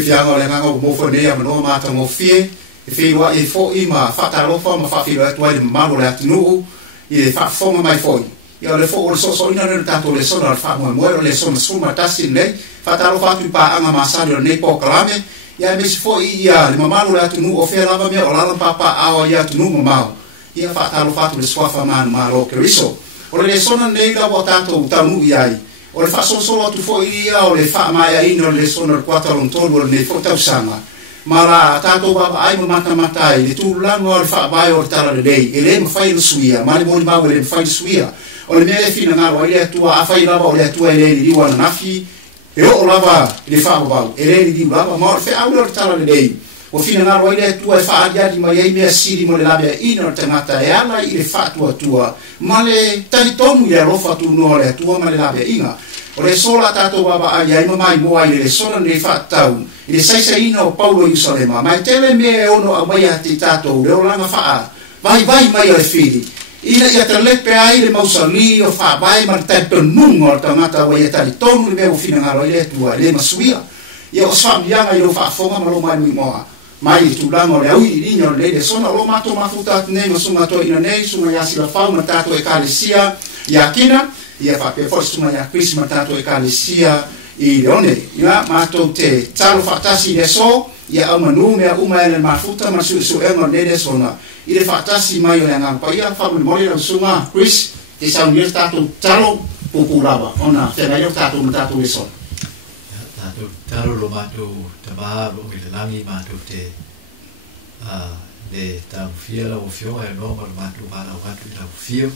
fianga le nganga mo fo ne ama no mata mo fie e wa e fo I ma fata lo fo ma fa fi lo atwa le malo le atnu e fa fo mai foi ia le fo o so ina le tato le sona fa mo le sona suma tasi nei fata lo fa tu pa anga masado nei po kalame ia me fo ia le malo le atnu o fe lava me o la papa a ia atnu mo mau ia fata lo fa tu le swafa man malo ke riso o le sona nei la botato tamu iai o le fa solo tu fo ia o le fa mai ino le sona 4 on tolo le fo tau sama mala tato baba ai mata le tu lango o fa bai o tala le dei ele mo fai suia mali mo ba le fai suia o le mele fina ngaro ile tua a fai lava o le tua ele di wana nafi e o lava le fa ba ele di lava mo fe au o tala le dei o fina ngaro ile tua fa dia di mai me siri mo le labe ino tangata e ala ile fa tua male tali tomu ia lo fa tu no le tua male labe inga o le sola tato baba ai ai mai mo ai le sola ne fa tau ile sai ino Paulo Jerusalema mai tele me ono a mai ati tato le olanga fa vai mai o fili ina ia te lepe ai le mausali o fa vai ma te tonungo tangata wa ia tali tonu le o fina ngaro ile tua le masuia ia o sa bianga io fa fonga ma lo mai moa mai tu lango le au ino le sona lo mato mafuta ne mo sunga to ina nei sunga ya sila fa ma tato e kalesia ia kina ia fa pe forse sunga ya Chris ma tato e kalesia I leone ia mato te talo fatasi le so ia au manu me uma ele mafuta ma su engo nede sona I le fatasi mai o nga pa ia fa mo le sunga Chris e sa un tato talo populava ona te na yo tato le so tato talo lo mato taba lo le langi mato te le tau fia la ofio e no ma mato para watu la ofio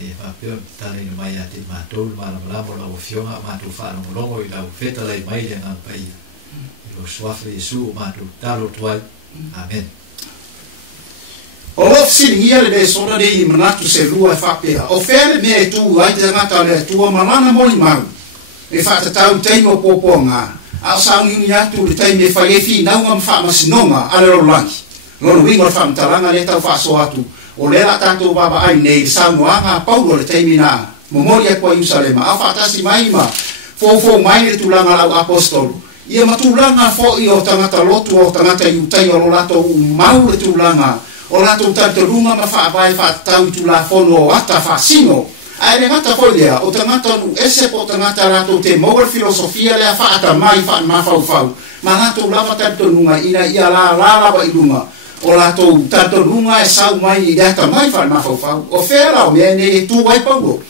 e fa pe tale no mai ate mato ma la ofio ma mato fa no longo I la feta la mai le na pai lo swafle su mato talo tuai amen o ofsi ia le sona de manato se lua fa pe o fere me tu ai te ngata le tu malana mo mau e fa tau teimo poponga a sa ngi ya tu le teime fa le fi na ngam fa masinonga ale lo langi Loro wingo fam talanga le tau fa so atu o le la tanto baba ai nei samoanga Paulo le temina memoria kwa Yerusalema afa tasi maima fo mai le tulanga la apostolo ia matulanga fo I o tangata lotu o tangata yutai o lato mau le tulanga o lato tanto runga ma fa vai fa tau tula fono ata fa sino ai le ngata fo dia o tangata nu ese po tangata lato te moral filosofia le fa ata mai fa ma fa ma lato lava tanto nunga ina ia la ba ilunga o lato tanto lunga e sau mai I data mai fa ma fa o fera o me ne tu vai Paulo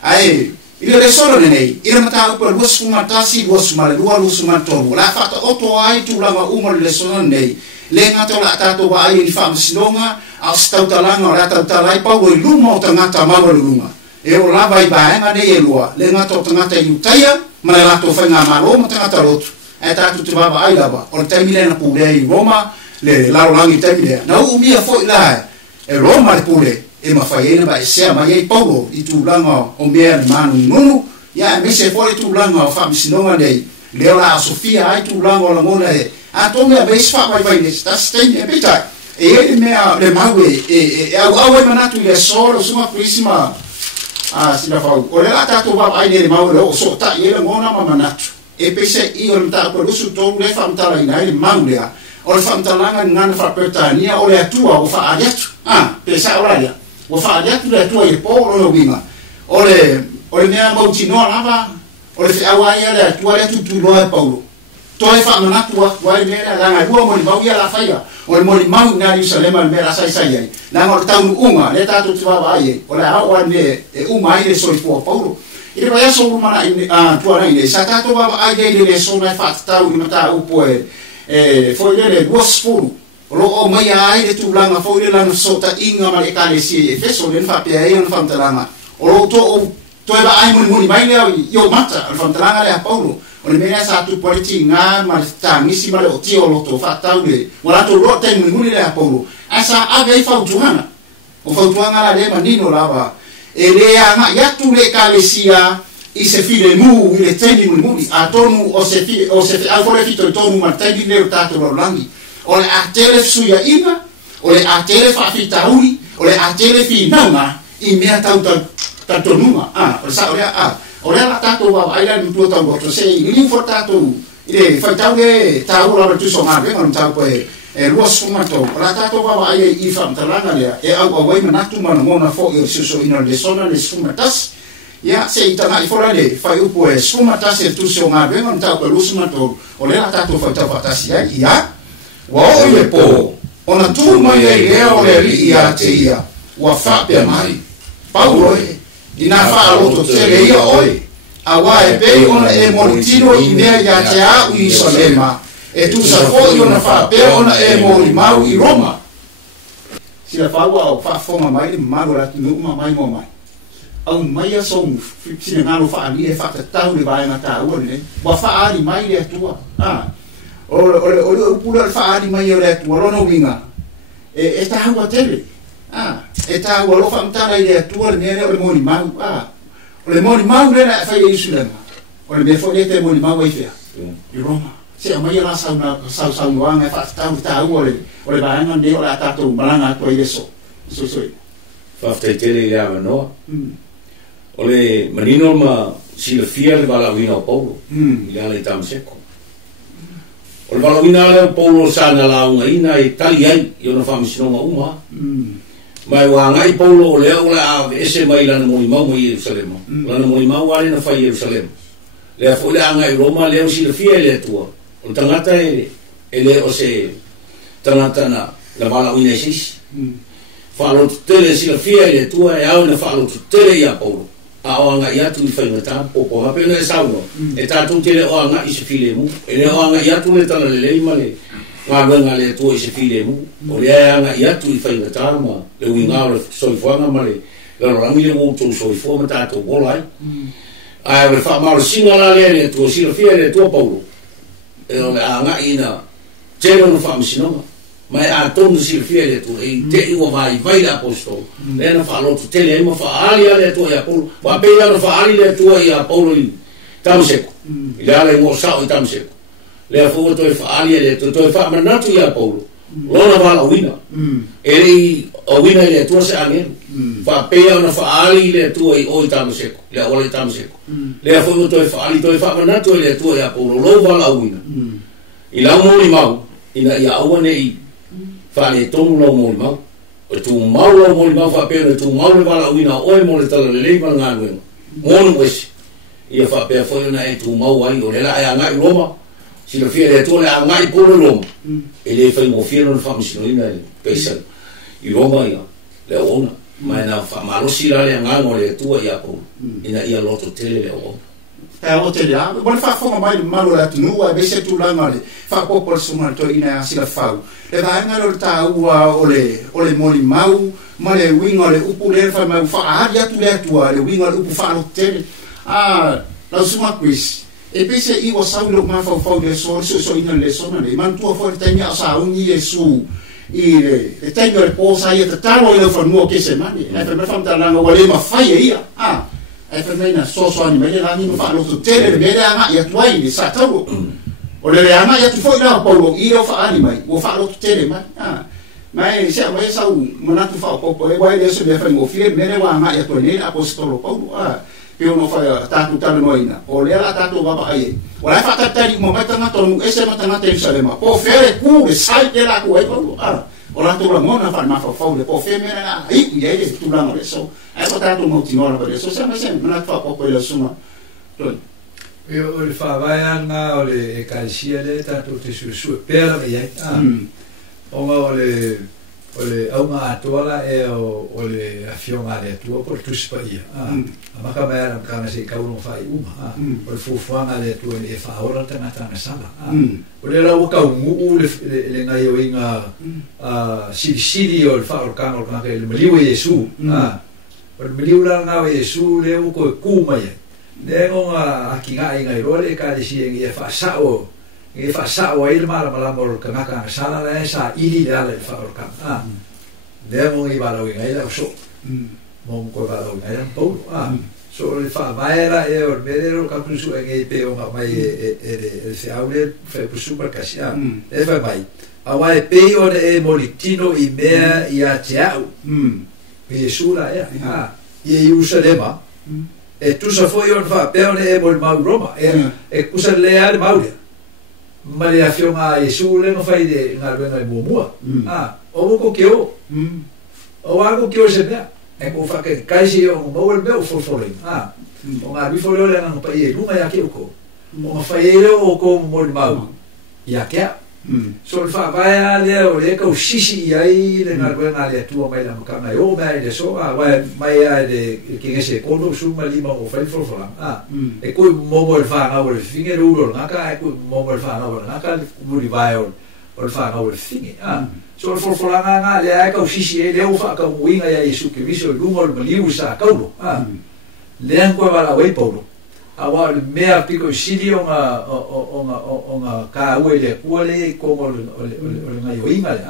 ai ile le solo nei ile mata ko lu suma tasi lu suma lu suma to la fa to oto ai tu la uma le solo nei le ngato la tato wa ai fa msinonga a stau talanga la tau talai Paulo lu mo tangata ma lunga e o la vai ba nga nei lua le ngato tangata yutaya ma la to fa nga ma lo mo tangata lotu e tatu tu baba ai lava o temile na pule Roma le la langi temile na umia fo la e Roma le pule e ma fai ba sia ma ye Paulo I tu langa o me manu nunu ya me se fo tu langa fa sinonga dei le la Sofia ai tu langa la mona e a to me be fa vai ne sta stain e beta e me le mawe e au manatu le solo suma prisma sila fa o le la tatu baba ai le mawe o so ta ye le mona ma manatu e pese I o ta ko lusu to le fam tala ina le maulea o le fam talanga ngana fa pertania o le atua o fa adiatu pesa ora ya o fa adiatu le atua I po no winga o le mea mauti no lava o le awa ia le atua le tutu lo e Paulo to e fa manatu wa le mea la ngua mo mau ia la faia o le mo mau na Jerusalema le mea sai ai la ngor tau unga le tatu tua ai o le awa me e uma ai le soi po Paulo Ile ba yaso mana ini tuara ini sa tato baba ai dei le so na fa tau I mata upo foi le gospel lo o mai ai le tu langa foi le langa sota inga ma ekalesi efeso le fa pe ai on fa talanga o to ba ai mun mai le yo mata fa talanga le Paulo o le mena sa tu politi nga ma sta misi ma le o tio lo to fa tau le wala to lo te mun le Paulo asa ave fa tuanga o fa tuanga la le manino lava e le anga ya tu le kalesia I se file mu I le teni mu a tonu o se a fore fito tonu ma teni le tato lo langi o le a tele suya ina o le a tele fa fita uri o le a tele fi nanga I mea tau tanto nunga o sa o le la tato wa ai la tu tau o se I ni for tato Ide fai tau le tau la tu so ngave ngon tau ko e luas kuma to la tato wa ai I fam talanga le au wai manatu mana ngona fo I so ina le sona le suma tas ya se itanga I fora le fai upo e suma tas e tu so ngave ngon tau ko lusuma to o le la tato fai tau fatasi ya wa o le po ona tu mai e o le ri ia te ia wa fa pe mai Paulo ina fa lo to tele ia oi awa e pe ona e moritino I mea ia te a I Solema e tu sa fo ona fa pe ona e mori mau I Roma sila fa wa fa fonga mai le mau la tu mai mo mai au mai a so sila ngalo fa ali e fa ta tau le vai na ta o le wa fa ali mai le tua o pula fa ali mai le tua lo no winga e ta wa tele e ta wa lo fa mtana ile tua le ne o mori mau o le mori mau le na fa Yesu le o le me fo le te mori mau I fea I Roma se a mai la sau wanga fa ta o le ba nga de o la ta to malanga to Yesu so fa te tele ia no o le manino ma si le fia le bala wina o Paulo ia le tamseko o le bala wina le Paulo sana la unga ina I tali ai I ona fa misino uma mai wa ngai Paulo le ola ese mai la no mau I Jerusalem la no mau ale na fa Jerusalem le fo le ngai Roma le si le fia le tua o tangata ele o se tangata na la bala wina sis fa lo tele si le fia le tua e au na fa lo tele ia Paulo a o nga ia tu I fai ngata po hape na sauno e ta tu tele o nga I se file mu e le o nga ia tu le tala le male nga le tu I se file mu o le nga ia tu I fai ngata ma le winga o so I fanga male le rangi le mo tu so I fo mata to bolai ai le fa mal singa la le tu si le fia le tu Paulo e o nga ina tele no fa misino mai a tonu si le fia le tu e te I o vai la apostol le na fa lo tu tele mo fa ali le tu ia Paulo wa pe la fa ali le tu ia Paulo I tamseko ia le mo sa I tamseko le fo to fa ali le tu to fa manatu ia Paulo lona vala wina e o wina le tu se ane fa pe ona fa ali le tu I o tamseko le o le tamseko le fo to fa ali to fa manatu le tu ia Paulo lo vala wina I la mo I mau ina ia awane I fa le tomu lo mo mau o tu mau lo mo mau fa pe tu mau le vala wina o mo le tala le ma nga ngwe mo no wes ia fa pe fo na e tu mau ai o le la ia nga Roma si le fia le tu le nga I polo Roma e le fa mo fia no fa misino ina pesa I Roma ia le ona mai na fa malo si la le nga ngo le tu ia polo ina ia loto tele le o o te lea, wale wha whonga mai maru la tunu, a bese tu langa le wha popol sunga to ina sila whau. Le vaenga lo ta ua o le moli mau, ma le winga le upu le wha mau wha ahari atu le atua, le winga le upu wha alo tere. Lau sunga kwis, e bese iwa sau lo ma whau le so ina le sona le, mantua fo le taimi a sa ungi e su, I le taimi o le posa ia te taro I le whanua kese mani, e wha mewhamta langa wale ma whai e ia, e fa mena so ani mai la ni fa lo tele le mera nga ya tuai ni sa tau o le nga ya tu foi na Paulo I lo fa ani mai o fa lo tele mai mai se mai sa u mana tu fa popo e vai le so le fa mo fie mera wa nga ya tu ne apostolo Paulo pe no fa ta tu tale no ina o le la ta tu baba ai o la fa ta tari mo mai tanga to ese ma tanga te Jerusalem po fere ku le sai de la ku e Paulo o la tu la mona fa ma fa le po fe mera ai ia le tu la no so ai ko tanto mo tinora per eso sempre non fa poco la suma io le fa vai anga o le calcia le tanto te su per ia o le uma atola e o le afiona le tua por tu spaia ma camera kana se ka uno fai uma o le fufuanga le tua e fa ora tana sala o le la uka u le ngai o inga sili o le fa o kana o kana le maliu Yesu per miliula nga Yesu le ko kuma ye le nga akinga inga role ka disi ngi fa sao ai mala mo ka nga sala le sa ili le fa ka le mo I balo ngai la so mo ko balo ngai po so le fa vaera e o vedero ka pusu ngai pe o mai e se aule fa pusu per kasia e fa mai awa e pe o de molitino I mea ia tiau Yesu la ia I Jerusalem e tu sa foi on fa pe on e mol mau Roma e kusa le al mau Maria fionga Yesu le no fai de nga venga mua. O ko keo. O algo keo se bea. E ko fa ke kaisi o mo el beo fo fo le. O nga bi fo le nga pa ye lunga ya ke ko. O fa ye o ko mo mau. Ya ke. So fa vai le o le ka sisi ai le nga venga le tu mai la ka mai o mai de so mai ai de que se ko no su ma lima o fa fo fo la. E ko mo fa nga o le fingero ro nga ka e ko mo fa nga ka mo di vai o fa nga o le finge. So for nga le ai ka sisi le o fa ka winga ya Yesu que viso lungo le liu sa ka lo. Le an ko bala wei paulo. Awa mea piko sili o nga ka ue le kuale ko o le ngai o inga le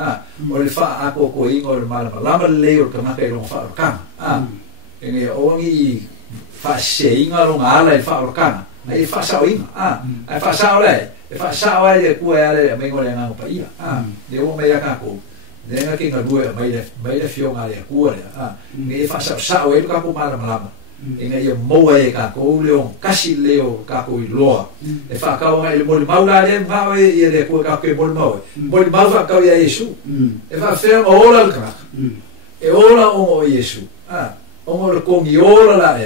o le fa ako ko inga o le malama le o ka maka i longa fa o kanga enge o ngi fa se inga longa ala i fa o kanga ai fa sa o inga ai fa sa o le e fa sa o le kua ale a mengo le ngango pa ia le o mea kako le nga ki nga lue mai le fionga le kua le nge fa sa o e kako malama ina ia moa e kako leo kasi leo kako i loa e fa ka o le mo maula le ma e ia le ko ka ke mo mau fa ka ia Yesu e fa fe o ola ka e ola o Yesu o mo le ko mi ola la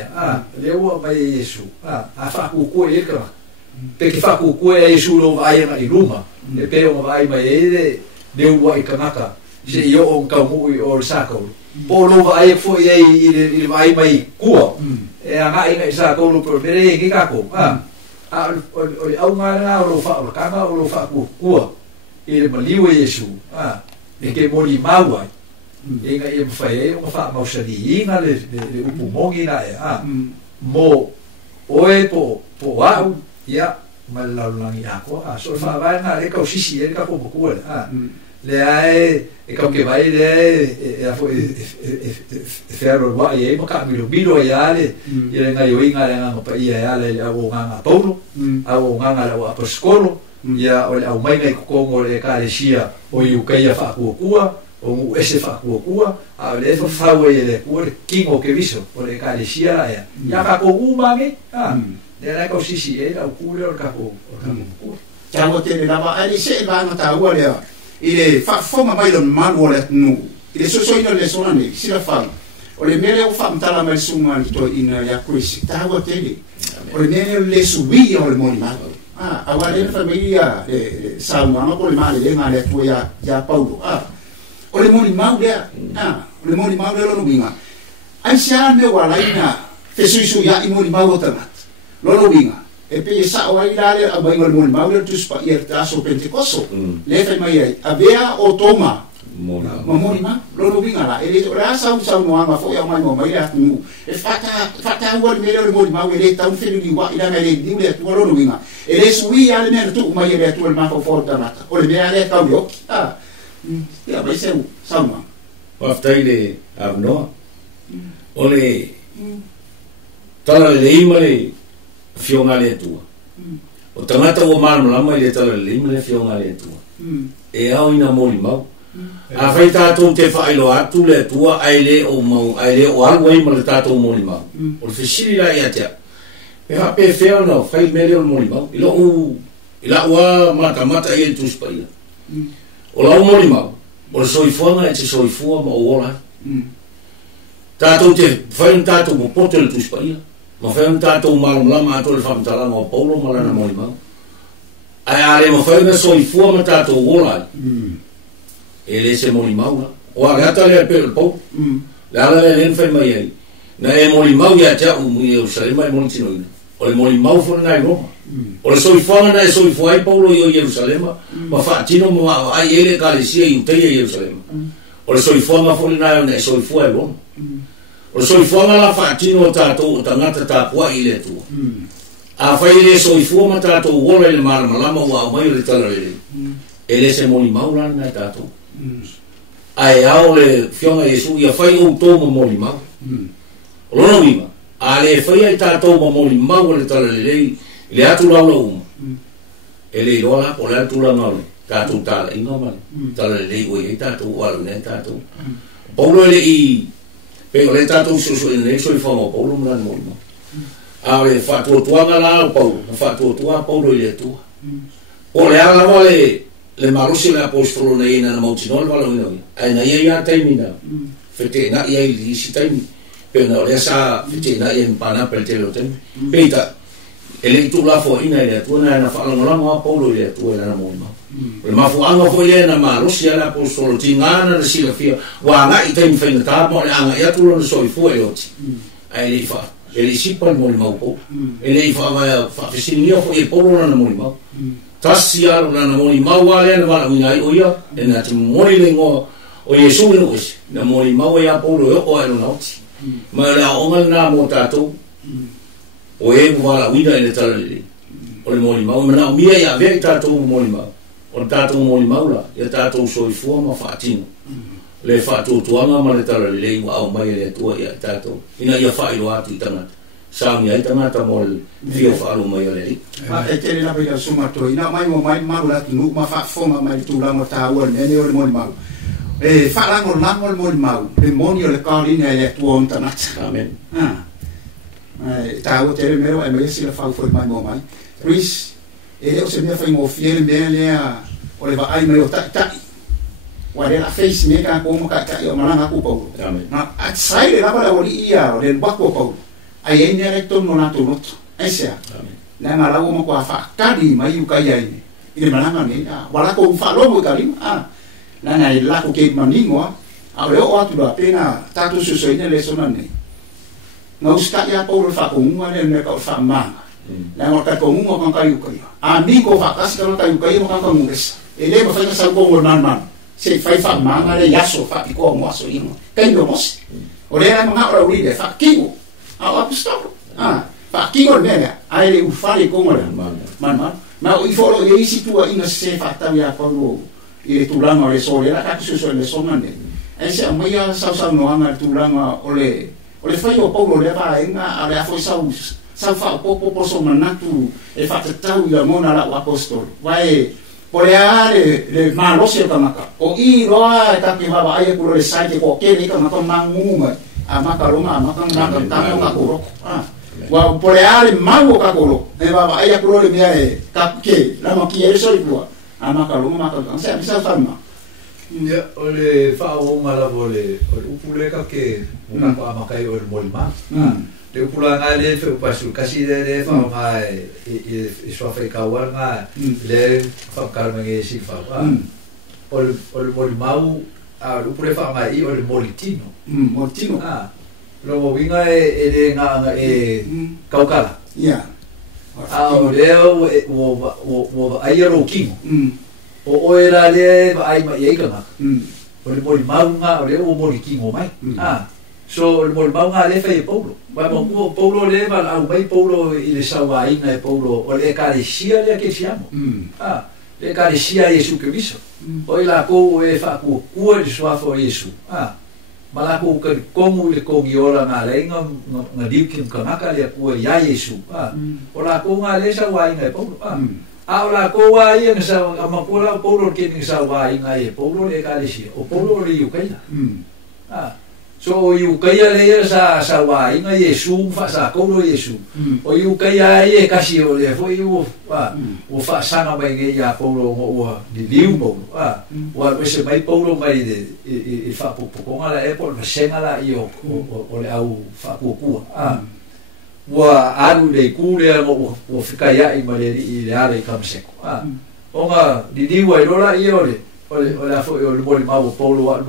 le o mai Yesu a fa ku ko e ka pe ki fa ku ko e Yesu lo vai na i ruma e pe o vai mai e de o i kanaka se io o ka mu o sako polo vai fo i vai mai kua e anga ina isa ko lo pere ki ka ko o au nga o fa o kanga o fa kua e maliu Yesu e ke moli maua e nga e fa e o fa mau sali ina le upu mongi na mo oe po au ya malalangi ako so fa vai na le ka sisi e ka ko kua le ai e ka ke vai le e fo ferro wa e mo ka mi lo biro ya le e nga yo inga nga pa ia le o nga paulo o nga la o apostolo ya o au mai mai ko mo le ka le sia o yu ka ia fa ku o ese fa ku a le fa we le ku kingo ke viso o le ka le sia ya ka ko umange le la ko sisi e au ku le o ka ko ku Jango te lava ali se va na ta ua le ile fa foma mai lo manu le nu ile so ina le sona ni sila fa o le mele o fa mtala mai sunga to ina ya Chris ta ua te o le mele le subi o le moni ma awa le familia sa mama ko le male le ngale tu ya Paulo o le moni ma le o le moni ma le lo binga ai sia me wala ina te suisu ya i moni ma o tamat lo binga e pe sa o ai dale a bai ngol mon maule tu spa ir ta so pentecoso le fe mai ai avea o toma moni ma lo vinga la ele ora sa no anga fo ya mai mai la tu e fata ngol me le moni maule le ta un felu di wa ila me le di le tu lo vinga ele sui ale me tu mai le tu el ma fo forta mata o le me ale ka yo ya vai se sa no wa ftaile avno ole tala le imale fionga le tua o tangata o malama i le tala le ima le fionga le tua e au ina moli mau a fai tātou te whaelo atu le tua ai le o mau ai le o alwa ima le tātou moli mau o le whisiri la ia tea e hape whea na fai mele o moli mau ila ua mata i le tuspa ia o lau moli mau o le soifuanga e te soifua ma o ola tātou te whai un tātou mo poto le tuspa ia ma fai un tātou malama ato le whamtalanga o Paulo malana moli mau ai ale ma fai na soifua ma tātou ola e le se moli mau o a gata le pe el Paulo le ala le len fai mai ai na e moli mau ia tea u Jerusalema e moli tinoina o le moli mau fona na i Roma o le soifua na e soifua ai Paulo i o Jerusalema ma whaatino ma ai ele kalesia i uteia i Jerusalema o le soifua ma fona na e soifua e Roma o soifua la whaatino o tātou o tangata tāpua i le tua a whai le soifua ma tātou wola i le malamalama ua au mai o le tala le e le se moli maulana na tātou ai au le fionga Yesu ia whai o tō ma moli mau o lono wima a le whai ai tātou ma moli mau o le tala le atu laula uma e le iloa la po le atu laula tātou tala inga mani tala le oi ei tātou o alu ne tātou Paulo le i pe o le tātou so in le so i whama o Paulo mrani moli mau a le whatuotuanga la o Paulo na whatuotua Paulo i le tua o le ala wale le marusi le apostolo na ina na mautinol wala ino ai na ia taimina fete na ia i si taimi pe na le sa fete na ia pana per telo taimi peita ele tu la fo ina ile tu na fa la mo Paulo ile tu na mo ma le ma fu anga fo ile na marusi le apostolo tingana na sila fia wa na i taimi fa na ta mo le anga ia tu lo so i fu e oti ai le fa ele si pa mo ma po ele fa fa fisinia fo e Paulo na mo ma tasi aro na moni mawale na wala ngai oia e na te moni lengo o Yesu no is na moni mawa ya Paulo o ero nauti ma la onga na mo tato o e wala wina e tala le o le moni mawa na mia ya ve tato moni mawa o tato moni mawa ya tato so i forma fatino le fato tuanga ma le tala le wa o mai le tua ya tato ina ya fa ilo atu tangata Sami ai tangata mo fio falo mai ole. Ma e tele na pia suma to ina mai mo mai maru la tu ma fa foma mai tu la mo ta o ne o mo mau. E fa la mo mau. Le moni o le carina e tu on tanata. Amen. Ta o tele mero e mai si la fa fo mai mo mai. Chris e o se me fa mo fiel me le o le va ai mai o ta. Wa le la face me ka ko mo ka o mana ku po. Amen. Na at sai le la ba o ia o le ba ko po. Ai ai nere to no na to not asia na ngala mo ko fa kadi mai u kai ai ile malanga ni wala ko fa lo mo kali na na la ko ke maningo a le o atu da pena tatu su so ine le sona ne na uska ya po fa ko mo le me ka fa ma na mo ka ko mo kan kai u kai a mi ko fa kas ka kai u kai mo kan ko mo es ele mo fa sa ko mo man se fa ma le yaso fa ko mo aso ino kai no mos o le na nga ora wi de fa ki a apostolo fa kingo mena ai le ufale como la man ma o ifolo e isi tua ina se fa ta ya Paulo e tulanga le sole la ka so le somane e se mai ya sa no anga tulanga ole fa yo Paulo le va enga ale fo sa fa po so manatu e fa ta ya mona la apostolo vai pole ale le malo se kamaka o i roa ka ki va ai ku le sai ko ke le kamaka mangunga amaka roma amaka ngaka tango ngakoro wa poleale mago kakoro e baba aya kuro le mia e kapke la makiere so ipua amaka roma maka sa bisa farma ya ole fa o mala vole o upule ka ke una ko amaka i o molma te upula ngale fe pasu kasi de fa ma e so fa ka wanga le fa karmenge si fa o molmau a upule fa ma i o molitino Mortino. Lo winga e nga e kaukala. Yeah. O leo o ai ro kingo. O era le ai mai e kanga. O le moli maunga o leo o moli kingo mai. So le moli maunga le fa e Paulo. Ba mo Paulo le va au mai Paulo i le sawa ina e Paulo o le carecia le che siamo. Le carecia Yesu Cristo. Poi la ko e fa ku di suafo Yesu. Malaku ka komu le kongiola na lenga na dikim kanaka le ku ya Yesu ora ko nga le sa wa inga Paulo ora ko wa ia sa amakola Paulo ke ni sa wa inga e Paulo le ka le si o Paulo le yu kaila so yu kaya le sa wa inga Yesu fa sa ko lo Yesu o yu kaya e kasi o le fo yu o fa sana mai ge ya Paulo o di liu Paulo wa se mai Paulo mai de e fa po ko ngala e por senga la io o le au fa ku wa anu le ku le o fika ya i male i le ale kamseko o nga di wa lola io le o la fo o le moli mau Paulo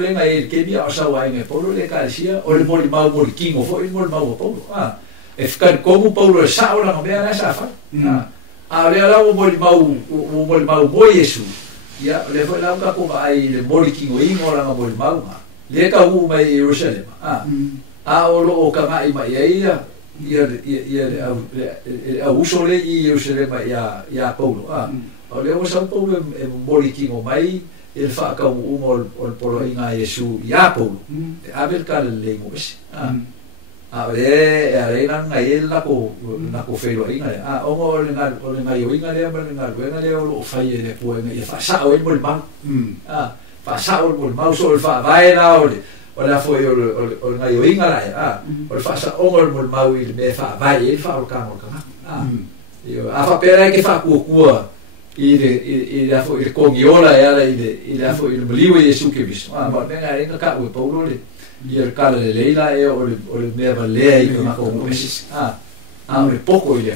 le ngai ke bia sa wa ngai Paulo le kasia o le moli mau kingo fo i moli mau Paulo e fika como Paulo sa ora no bea sa fa a le ala o moli mau bo Yesu ya le foi la ka ko ai le moli kingo i ora no moli mau le ka u mai Jerusalem o lo ka mai mai ia uso le i Jerusalem ya Paulo o le o sa Paulo e moli kingo mai il fa ka u mo o polo inga Yesu ya Paulo abel ka le mo le arena ngai la ko felo inga o mo le ngai o inga le o fai le ko e fa sa o mo bang fa sa o mo mau so fa vai la o la foi o ngai o inga la o fa sa o mo mau il me fa vai il fa o ka mo ka io a fa pera che fa ku i der for i kongiola der i der for i live Jesu Kristus ma venga enga ka u Paulo le i kala le leila e o le me valea i ma ko mesis o le poco i le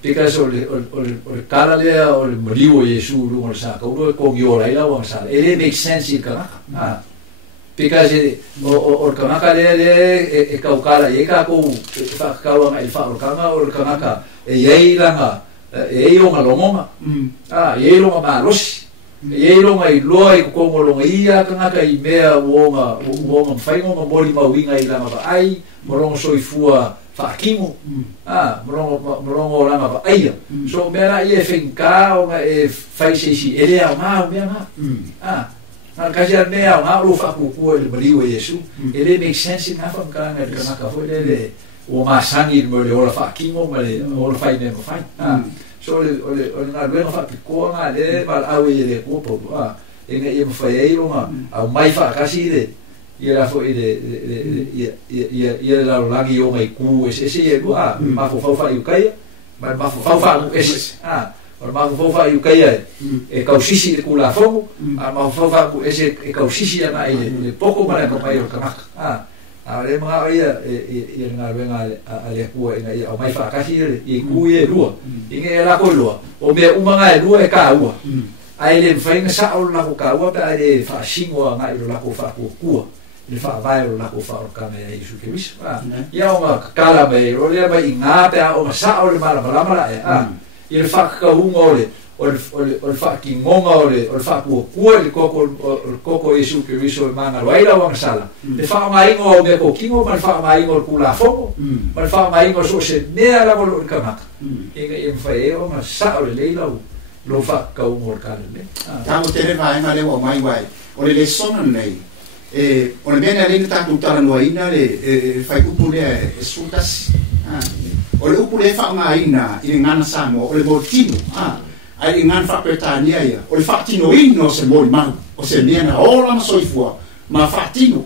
because o le kala le o le live Jesu lu o sa ko kongiola ila o sa ele make sense i ka because o kanaka le e kaukala e ka ko fa kawa mai fa o kanaka e ei langa e o malonga e lo ma los e lo mai loi ko mo ia kanaka i mea o fai ngo boli ma winga i langa ai mo soifua fa kimo mo langa ba ai so mera i finka o e fai si ele a ma kasi mea nga lo fa ku le baliwe Yesu ele make sense na fa ka nga kanaka fo le o masangi mo le ola fa kimo mo le ola fai ne fai so le na le fa piko nga le mal awe le ko po e nga e fa e lo ma a mai fa kasi le ia fo ia la langi o mai ku ese e lo ma fo fa yu kai ma fa ese o ma fo fa yu kai e kausisi ku la fo ma fo fa ku ese e kausisi na le poco ma ko mai o kanaka le mga ia nga venga ale ku e o mai fa kasi e ku e lua inge la ko lua o me umanga e lua e ka ua ai le fainga sa o la ko ka ua pa le fa singo nga i la ko fa ku le fa vai o la ko fa o ka me Jesu Kristus ia o ma kala me o le mai nga pe o sa o le mala e il fa ka umole o fa ki ngonga o fa ku le koko Jesu Kristus manga waila wa sala le fa mai ngo me ko kingo ma fa mai ngo ku la fo ma fa mai ngo so se ne ala ko ka ma e fa e o ma sa o le leila lo fa ka umor ka le ta mo tere vai ma le o mai wai o le sona nei o le mena le ta tu tala no ina le fai ku le sultas o le upule fa mai ina i ngana sa mo o le botino ai ngan fa petania ia o le fatino ino se mo ma o se mena ola ma soifua ma fatino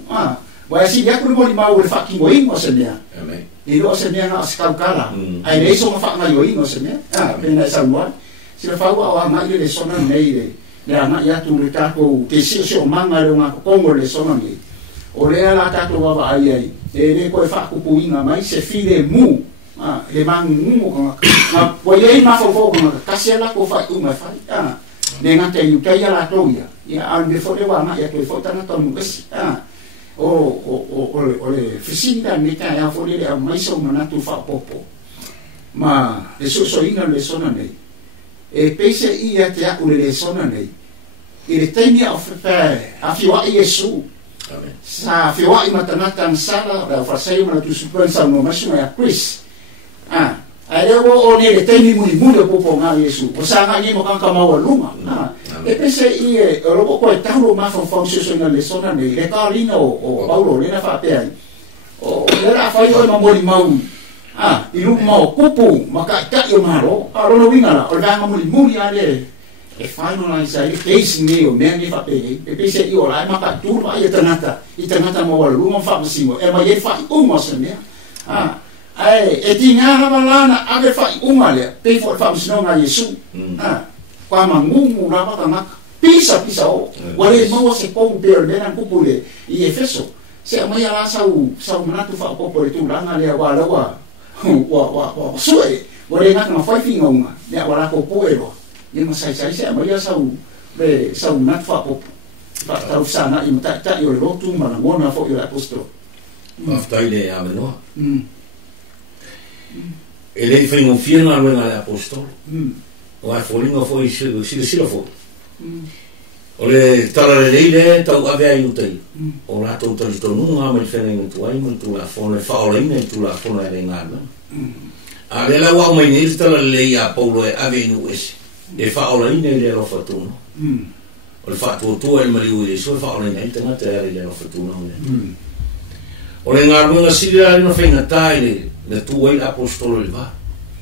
wa si ya ku mo ma o le fatino ino se mena amen i lo se mena as kaukala ai le so ma fa ma yo ino se mena pena sa mo si le fa wa ma le sona nei le ana ya tu le ta ko te si so manga le nga ko mo le sona nei o le ala ta to wa ai ai e le ko fa ku puinga mai se file mu le mangu ko na poye ma fo ko kasi la ko fa uma fa le ngate yu kai la to ya an be fo le wa ma ya to fo ta na to mu kasi o le fisinda mi ta ya fo le mai so na tu fa popo ma le so inga le sona nei e pese ia te a le sona nei e le teni a fa fiwa Yesu sa fiwa i matanata sala da fa sai ma tu supensa no masima ya Chris ai o ne le teni muni popo nga Yesu o sa nga ni mo kan ka mawalunga e pese i o lo ko e talo ma fa so na le sona nei le ka lino o Paulo le na fa pe ai o le ra fa yo ma mori mau i lu mau kupu maka ka yo maro ro no winga la o va muli ale e finalize ai case ni o me ni fa pe e pese i o la ma ka tu ma i tanata mawalunga fa masimo e ma ye fa o mo se me ai e tinga malana ave fa umale pe fo fa msnonga Yesu kwa mangumu na baka mak pisa o wale mo se ko pe le na kupule i Efeso se mai ala sau manatu fa ko por tu langa le wala wa sue wale na ma fa finga uma ne wala ko poero ni ma sai se mai sau be sau nat fa ko fa tau sana i mata ta yo lo tu ma ngona fo yo apostolo after ile ya no e lei fai un fieno a lui apostolo o a folingo foi si fo o le tala le leile tau ave aiutai o la tau tali tonu nga me fene tu ai mo tu la fone fa o le tu la fone le ngana a le la wa mai ni tala le ia Paulo e ave nu es e fa o le le lo fatuno o le fa tu e mari u so fa o le nei tanga te le lo fatuno o le ngana sila no fenga tai le tu ai apostolo le va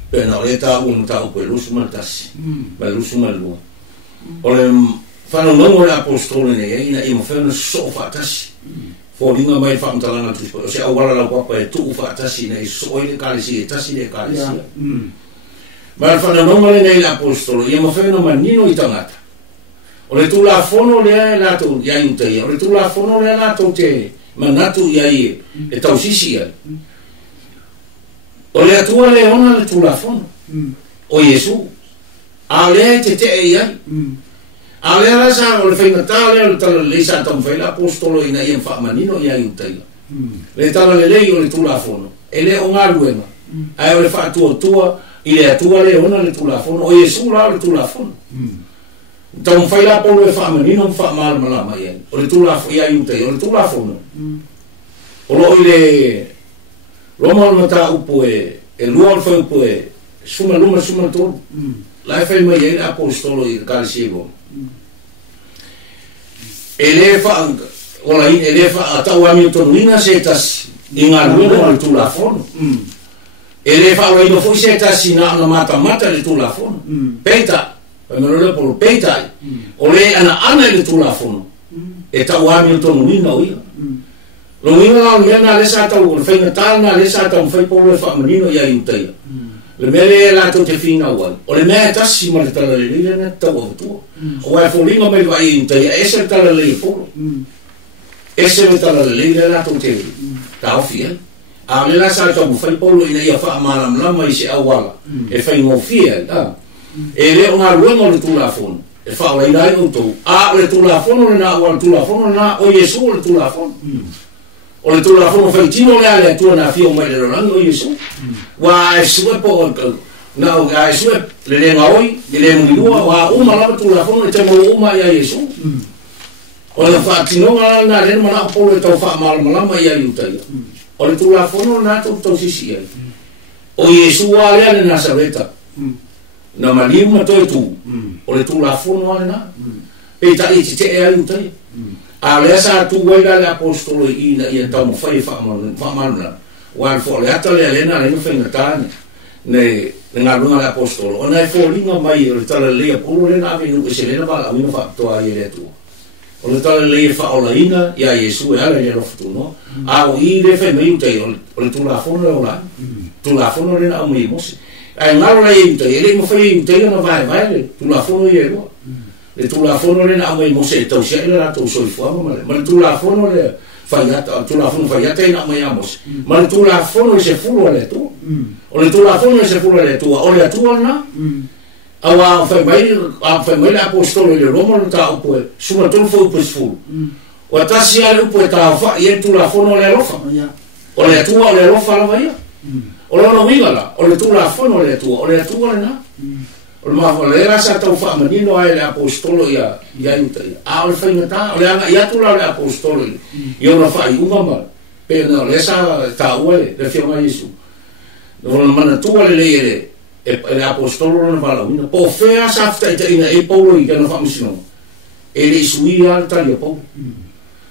per no le ta un ta ko lu suma tas ba lu suma lu o le fa no no le apostolo ne ina i mo fa no so fa tas fo linga mai fa mtala na tu o se awala la kwa pa tu fa tas ne so ile kalisi tas ile kalisi Ma fa no male nei apostolo, ia mo fe no manino I tangata. O le tula fono le la to ia intai, o le tula fono le la to te manatu ia I e tau sisi ai. O le atua le ona le tula fono. O Yesu. A le te ia. A le ala sa o le whainga tāle o tala le sa tam whaila apostolo ina ia wha manino ia intai. Le tala le lei o le tula fono. E le o ngā ruenga. Ai o le wha tua I le atua le ona le tula fono. O Yesu la le tula fono. Tam whaila polo e wha manino wha malama ia. O le tula fono ia intai. O le tula fono. O lo I le Roma o mata upo e lua o wha upo e suma luma suma tolu. La e whai mai e apostolo I kalisiego. E le wha ola I e le wha atau ami tonuina se tas I ngā ruena o le tula fono. E le wha oi no fui se tas I na mata le tula fono. Peita. Pemelo polo peita. O le ana le tula fono. E tau ami tonuina o ia. Lo ina la mena le sa tau o whainga tāna le sa tau whai polo e wha manino ia I utaia. Le mele la to te fina wal. O le mea tasi ma le tala le lile na tau au tua. O wai fōlinga mai vai I utaia. Ese le tala le lile polo. Ese le tala le lile la to te tau fia. A le la sa tau whai polo ina ia wha malam lama I se awala. E whai ngō fia. E le o ngā ruenga o le tula fono. E wha o lai o tau. A o le tula fono le na awal tula fono na o Yesu o le tula fono. O le tula fono whai tino le ale atua na fia o mai le rangi o Yesu. Wa e sue po na o e sue le le ngaoi, le ngilua, wa uma lava tula fono e te mo uma ia Yesu. O le wha tino ngala na le mana polo e tau wha malama ia iutaia. O le tula fono na tau sisi ai. O Yesu a lea le Nasareta. Na maliu ma toi tu. O le tula fono ale na. E ta I te e ai iutaia. A lea sa tu waila le apostolo I na ia tau mo whai wha malama. Wan fo le ata le alena le whainga tāne ne ngā runga le apostolo o nei fōringa mai o le tala lea polo le nā venu e se lena wala awina whaaptoa I le atua o le tala lea whaolaina ia Yesu e ala le rofutu no a o I le whai mai utai o le tula fono le ola tula fono le na au mai mose a ngaro la I utai e le mo whai utai na vai le tula fono I e roa le tula fono le na au mai mose e tau sia le la tau soifuama ma le tula fono le faiata tula fono faiata ina mai amos ma le tula fono se fulu le tu o le tula fono se fulu le tu o le tu na awa fai mai apostolo le Roma no ta opo suma tolu fo opo fulu o tasi ale opo ta fa ye tula fono le rofa o le tu o le rofa la vai o lo no wingala o le tula fono le tu o le tu na o ma le rasa tau fa manino ai le apostolo ia utai a o fa ngata o le anga ia tula le apostolo ia na fa uma ma pe no le sa ta uele le fioma Yesu no mana tu le le apostolo no vala una po fea sa fta ina e paulo I no fa misino e le sui al tali po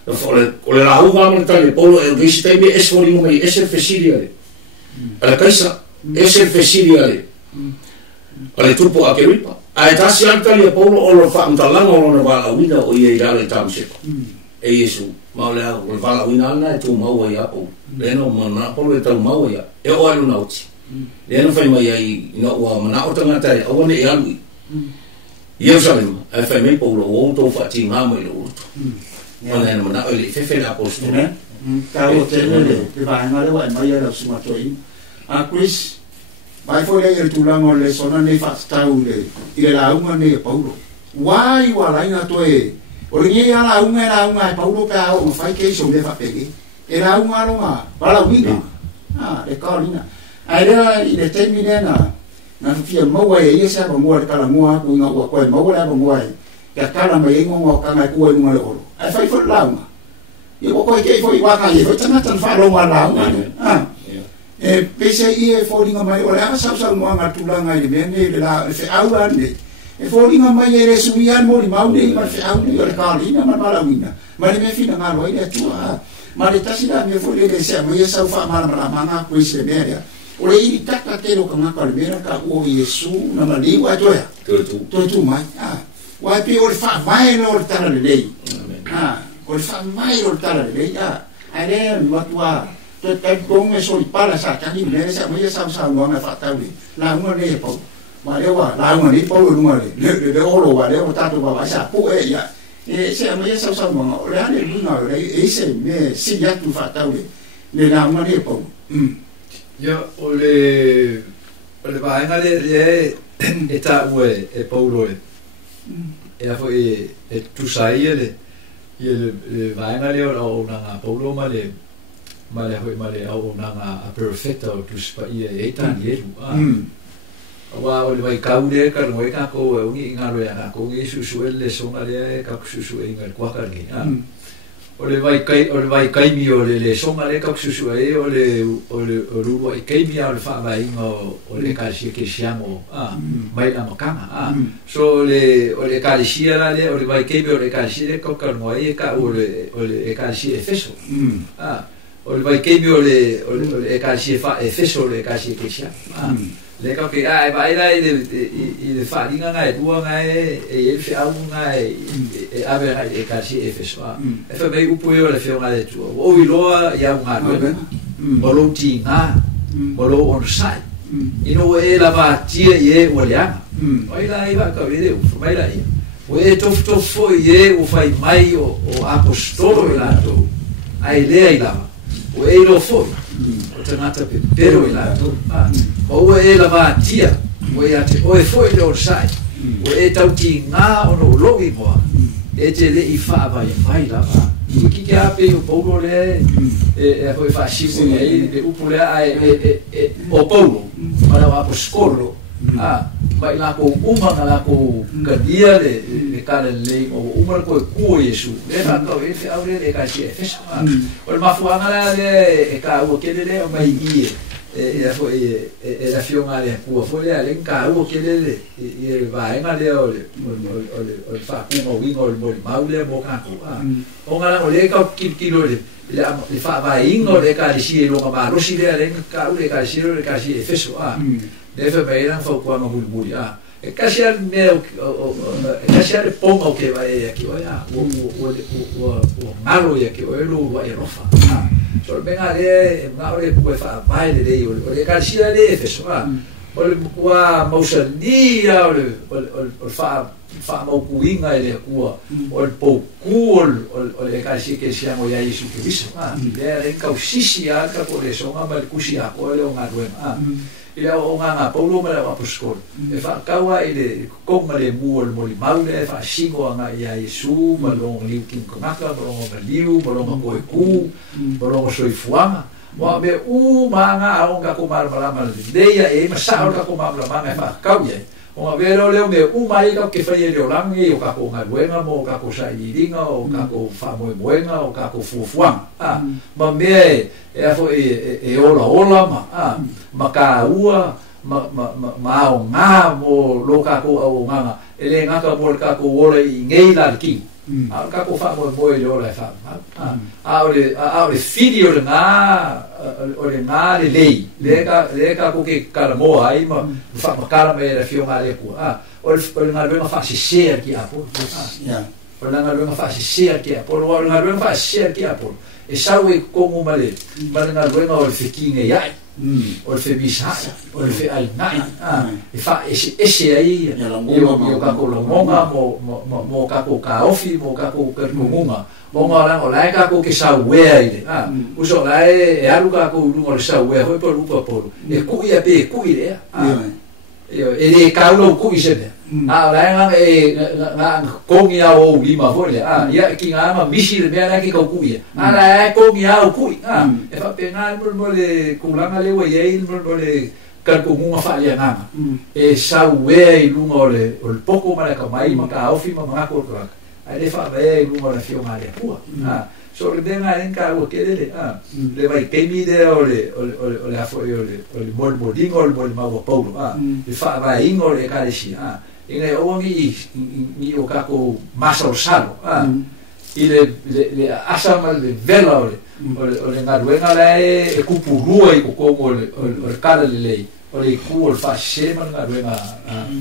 no fa le la uga ma tali paulo e visita be esfori mai ese fesilia ala kaisa ese fesilia ale tupo a keripa ai tasi alta le paulo o lo fa mtalanga o lo vala wina o ia ira le tamseko e Yesu ma le o vala wina na tu mau ia o le no mana paulo e tau mau ia e o alu nauti le no fai mai ai no wa mana o tanga tai o ne alu Jerusalem ai fai mai paulo o to fa ti nga mai lo ona na mana o le fefe la apostolo ka o te le vai ngale wa mai ia suma toi a Chris vai foi le tulanga le sona nei fatau le I la unga nei Paulo wai wala ina toe o ringi ala unga Paulo ka o fai ke so le fa pegi e la unga longa bala winga le kalina ai le termine na fia mo e ia sa mo le kala mo ku nga ko mo le mo ai ka kala mai ngo ka mai ku ngo le oro ai fai fo la unga e ko ke foi wa ka e foi tana tan fa lo wa la unga e pese I e fōringa mai o le a sausau moanga tulanga I mene le la fe aua ne e fōringa mai e re suian mo li maune ma fe aua ne o le kalina ma malawina ma le me fina ngaro ai le tua ma le tasira me fōre le se mo ia sau fa mala manga ko se meria o le I taka ke lo ka ngaka le mera ka o Yesu na mali wa toya tu mai wa pe o le fa mai no le tala le lei o le fa mai o le tala le lei ai le matua te kong e soli para sa kani le sa mo sa sa mo na fa ta wi la mo le po Walewa la ngani Paulo ngale le olo walewa tatu ba sa pu ya se ama ya sa mo le ane lunga le se me si ya tu fa tau le na ngani Paulo ya ole va ngale e ta ue e Paulo e a foi e tu sai le va ngale o na Paulo male hoi male au na a perfecta o tu spa e tan yeru wa o le vai kaure ka no ka ko ungi ngalo ya ko ngi susu le songa le ka susu e ngal kwa ka ngi o le vai kai mi o le songa le ka susu e o le ru vai kai mi o le fa vai o le ka si ke siamo mai la makanga so o le ka si la le o le vai kai mi o le ka si le ko ka no e ka o le ka si e feso o le vai kai mi o le ka si fa e feso le ka si ke siamo le ka ke ai vai la le fa dinga ngai tua ngai e fe au ngai e ave ngai e ka si e fe so e fe bei upu e le fe ngai tu o i loa ia nga o lo ti nga o lo on sai ino e la va tia e o le anga o i la i va ka vede u mai la ia o e tof fo e o fai mai o apostolo la to ai le ai la o e lo fo o tanata pero e la to o e la va tia o e foi le orsai o e tau ki ngā ono logi moa e te le i wha vai la va ki ke ape o Paulo le e foi wha simu e le upu le o Paulo para o apostolo vai la ko umanga la ko kadia le kale le o umanga ko ku Yesu le fa ka e fe aure le ka si e fe o le mafuanga le e ka o ke le o mai ie e la fiona le ku fo le ale ka o ke le e va en ale o fa ku mo wingo o maule mo ka ku o ngala o le ka kilo le fa va ingo le ka si lo ma ro si le ale ka o le ka si e feso le fa va fa ku ma bulbuli e ka si al me e ka si al pongo ke va e ki o malo ya ke o lo va e rofa so venga le maure può fare mai le calcia le feso o le qua mausalia o fa mo kuinga le qua o il pokul o le calcia che siamo ya Gesù Cristo le causisi altra por eso ma il cusia o le una due ile o nga Paulo ma la apostol e fa kawa ile kom le muol moli maule fa singo nga ya Yesu ma lo liu kin komaka lo liu lo ko ku lo so ifuama wa me ma nga o nga ko mar mala deia e ma sa o ka ko mar mala fa kawa o vero le me mai ka ke fa ile o langi o ka ko nga buena mo ka ko sa iringa o ka ko fa mo buena o ka ko fufuang ma me e fo e ola ma ka ua ma o nga mo lo ka ko o nga ele nga ka mo ka ko ora i ngei la ki ka ko fa mo le ola fa le video le nga le lei le ka ko ke ka mo ai ma fa ma ka me le fio ma le ku o nga le fa si share ki apo o nga le fa si share ki apo o nga le fa share ki apo e sawe como male nga le o le fikinge ai o le femisa o le fe ai nai e fa ese ai io ka ko lo monga mo ka ko ka ofi mo ka ko ka munga mo ngala o la ka ko ke sa we ai uso la e alu ka ko lu mo sa we ho por e ku ia pe ku ile e le ka lo ku ise la nga ko ngi a o lima fole ia ki nga ma misi le mea ki ko ku ia la ko ngi a o ku e fa pe nga mo le ku la nga le we ye mo le ka ko mo fa ia nga e sa we lu mo le o poco ma ka mai ma ka ofi ma ma ko ka ai le fa ve lu mo la fio ma le pu so le denga en ka o ke le vai ke mi de o le afo o le mo dingo o le ma o Paulo le fa va ingo le ka le si inga o mi o ka ko masa o salo le asa ma le vela o le ngaruenga le e kupurua i ko mo o kala le lei o le ku o fa sema ngaruenga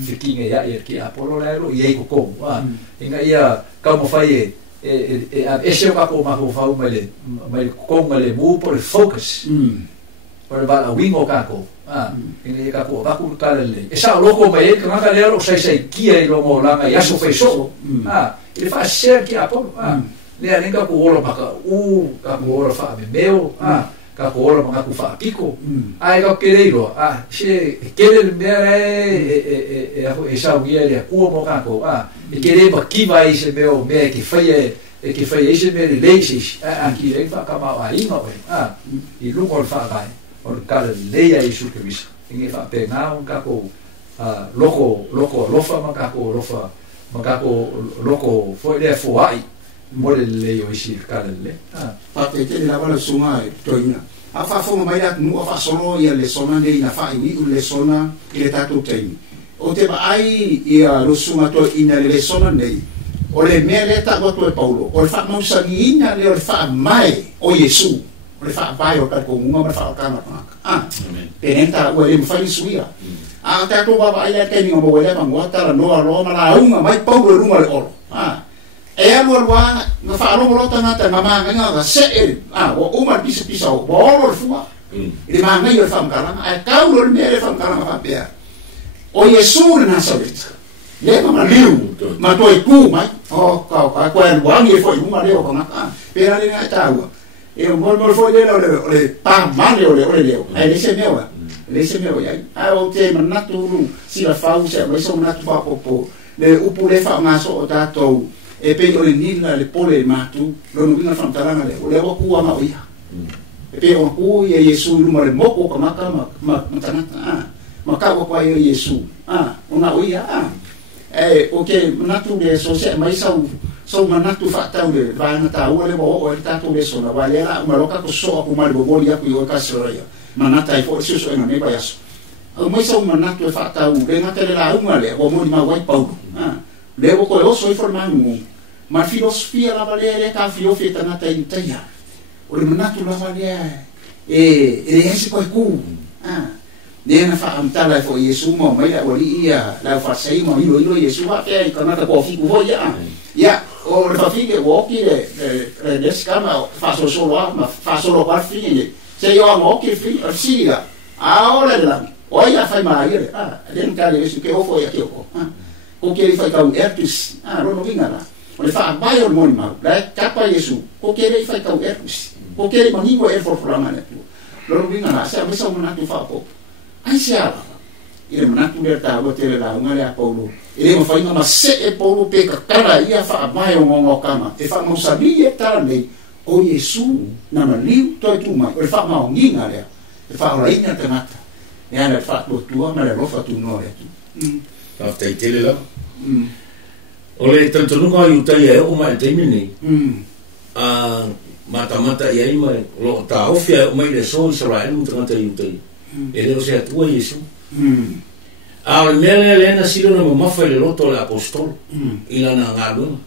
fikinga ya ki apolo le ro i ko inga ia ka mo fai e se o ka ko ma ko fa mai ko le mu por focus o le bala wingo kako ine kako vaku kala le e sa loko mai e ka le ro sai kia i longo langa ya so feso ele fa ser ki apo le alenga ko ora maka ka ko ora fa me meo ka ko ora maka ku fa piko ai ka kereiro se kere me e sa uia le ku mo ka ko e kere ba ki vai se meo me ki faie e che fai esse mere leisi anche lei fa kama ai no i lungo il fa vai o kala lei ai su che vis e fa pe na un capo loco lofa ma capo loco foi le fuai mole lei o isi kala le fa te la bala suma toina a fa fo mai da nu fa solo ia le sona nei na fa i le sona ile tato tei o te ba ai ia lo suma to ina le sona nei o le mea le ta goto e Paulo o le fa mausagiina le o le fa mai o Yesu o le fa vai o kalkonga ma fa o kana penenta o le mfai suia ta to baba ai ke ni mo le ma ngota la no ro ma la unga mai Paulo runga le oro e a lo wa na fa ro ro tana ta mama nga se o uma pisa o bolo le fua le ma ngai o fa mkala ai Paulo le mea le fa mkala ma fa o Yesu na Nazareth le ma liu ma to e ku mai ka wangi foi uma leo kona pera le na taua e o mol foi le pa male le leo ai se meo ai o te manatu si la fau se lo so manatu pa popo le upu le fa ngaso o tato e pe o le nila le pole matu lo no vinga fantaranga le o ku ama oia e pe o ku ye Yesu luma le moko ka maka ma tanata ma ka ko ai Yesu ona oia okay manatu le so se mai so manatu fa tau le va na tau le bo o ta to le so na vale la ma loka ko so ko ma le bo ya ku yo ka so ya manata i fo so na me ba ya so o mai so manatu fa tau le na tele la uma le bo mo ma wai Paulo le bo ko so i formanu ma filosofia la vale le ka filosofia na ta ya o le manatu la vale e ese ko ku dia na fa amtala fo Yesu mo mai la wali ia la fa sei mo ilo Yesu va che kana ta ko fiku vo ya o le fa fike wo ki le descama fa solo ma fa solo par fine se io amo che siga ora la o ya fa mai den kale Yesu che o fo ya che o che fa ka un ertus no vinga la o le fa bai o mo ma la capa Yesu o che le fa ka un ertus o che le manigo e for la mane lo vinga la se a mo na tu fa po ai siapa ile manatu le ta o te la unga le Paulo ile mo fa inga ma se e Paulo pe ka kara ia fa mai o ngo kama e fa mo sabia ta nei o Yesu na ma liu to tu mai e fa ma o nginga le e fa ora ina te mata e ana fa to tu ma le rofa tu no le tu fa te tele la o le tanto no ai utai e o mai te mini mata ia i mai lo ta ofia o mai le so Israel mo tanga te utai e leo se atua Yesu a le mele le na silo na mafai le loto le apostol ila na ngalu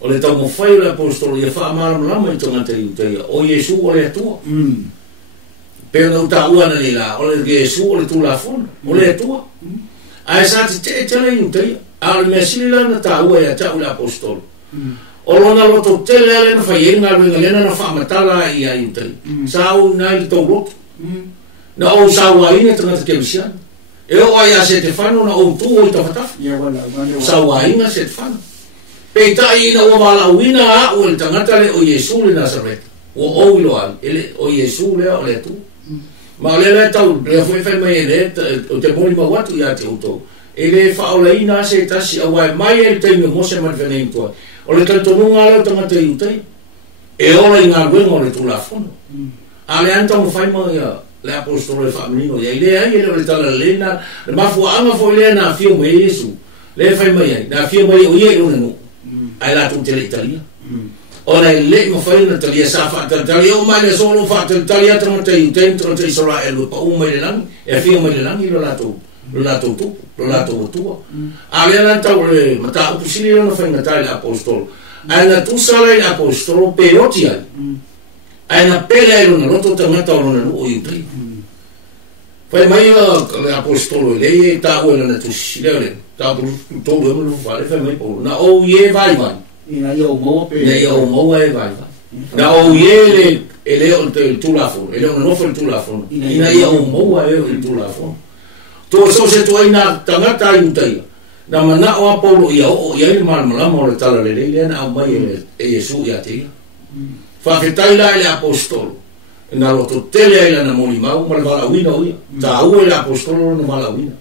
o le tau mafai le apostol ia fa amara mlama i tonga te iuteia o Yesu o le atua pero na uta ua na ni la o le Yesu o le tula fona o le atua a e sa te tele iuteia a le mea silo na ta ua ia tau le apostol o lona loto tele ale na fai e ngalu inga lena na fa amatala ia iuteia sa au na i tau loto na o sawaina tanga te kemisian e o ai a se te fano na o tu o i tawhatafi sawaina se te fano pe tai na o wala uina a o le tangata le o Yesu le Nazareth o ilo al ele o Yesu le o le tu ma le tau le foi mai le o te moli ma watu ia te uto ele fa o le ina se tasi a wai mai e te mo se ma venei to o le tantonunga le tangata i utai e o le nga gwengo le tu la fono ale anta mo fai mai le apostolo le famino ia ile ai le tala lena le mafuanga fo le na fio mo Yesu le fai mai na fio mai o ia no ai la tu tele Italia ora le mo fai na Italia sa fa Italia o mai le solo fa Italia tronte Israel pa o mai lang e fio mai lang ilo la tu tu ale la ta le mata o pisini no fai na tale apostolo ana tu sala il apostolo peotia ana pele no roto tangata o no o iutri fai mai le apostolo le ta o na tu sile ta to lo fare fai mai po na o ye vai ina yo mo pe ne yo mo vai na o ye leo il tulafo leo no foi tulafo ina ia o mo il tulafo to so se to ina tangata yutai na mana o Paulo ia o ia il malmala mo le tala le na mai e Yesu ia te fa che tai la apostolo na lo to tele ila na moli mau mal vala wina o ta o le apostolo no vala wina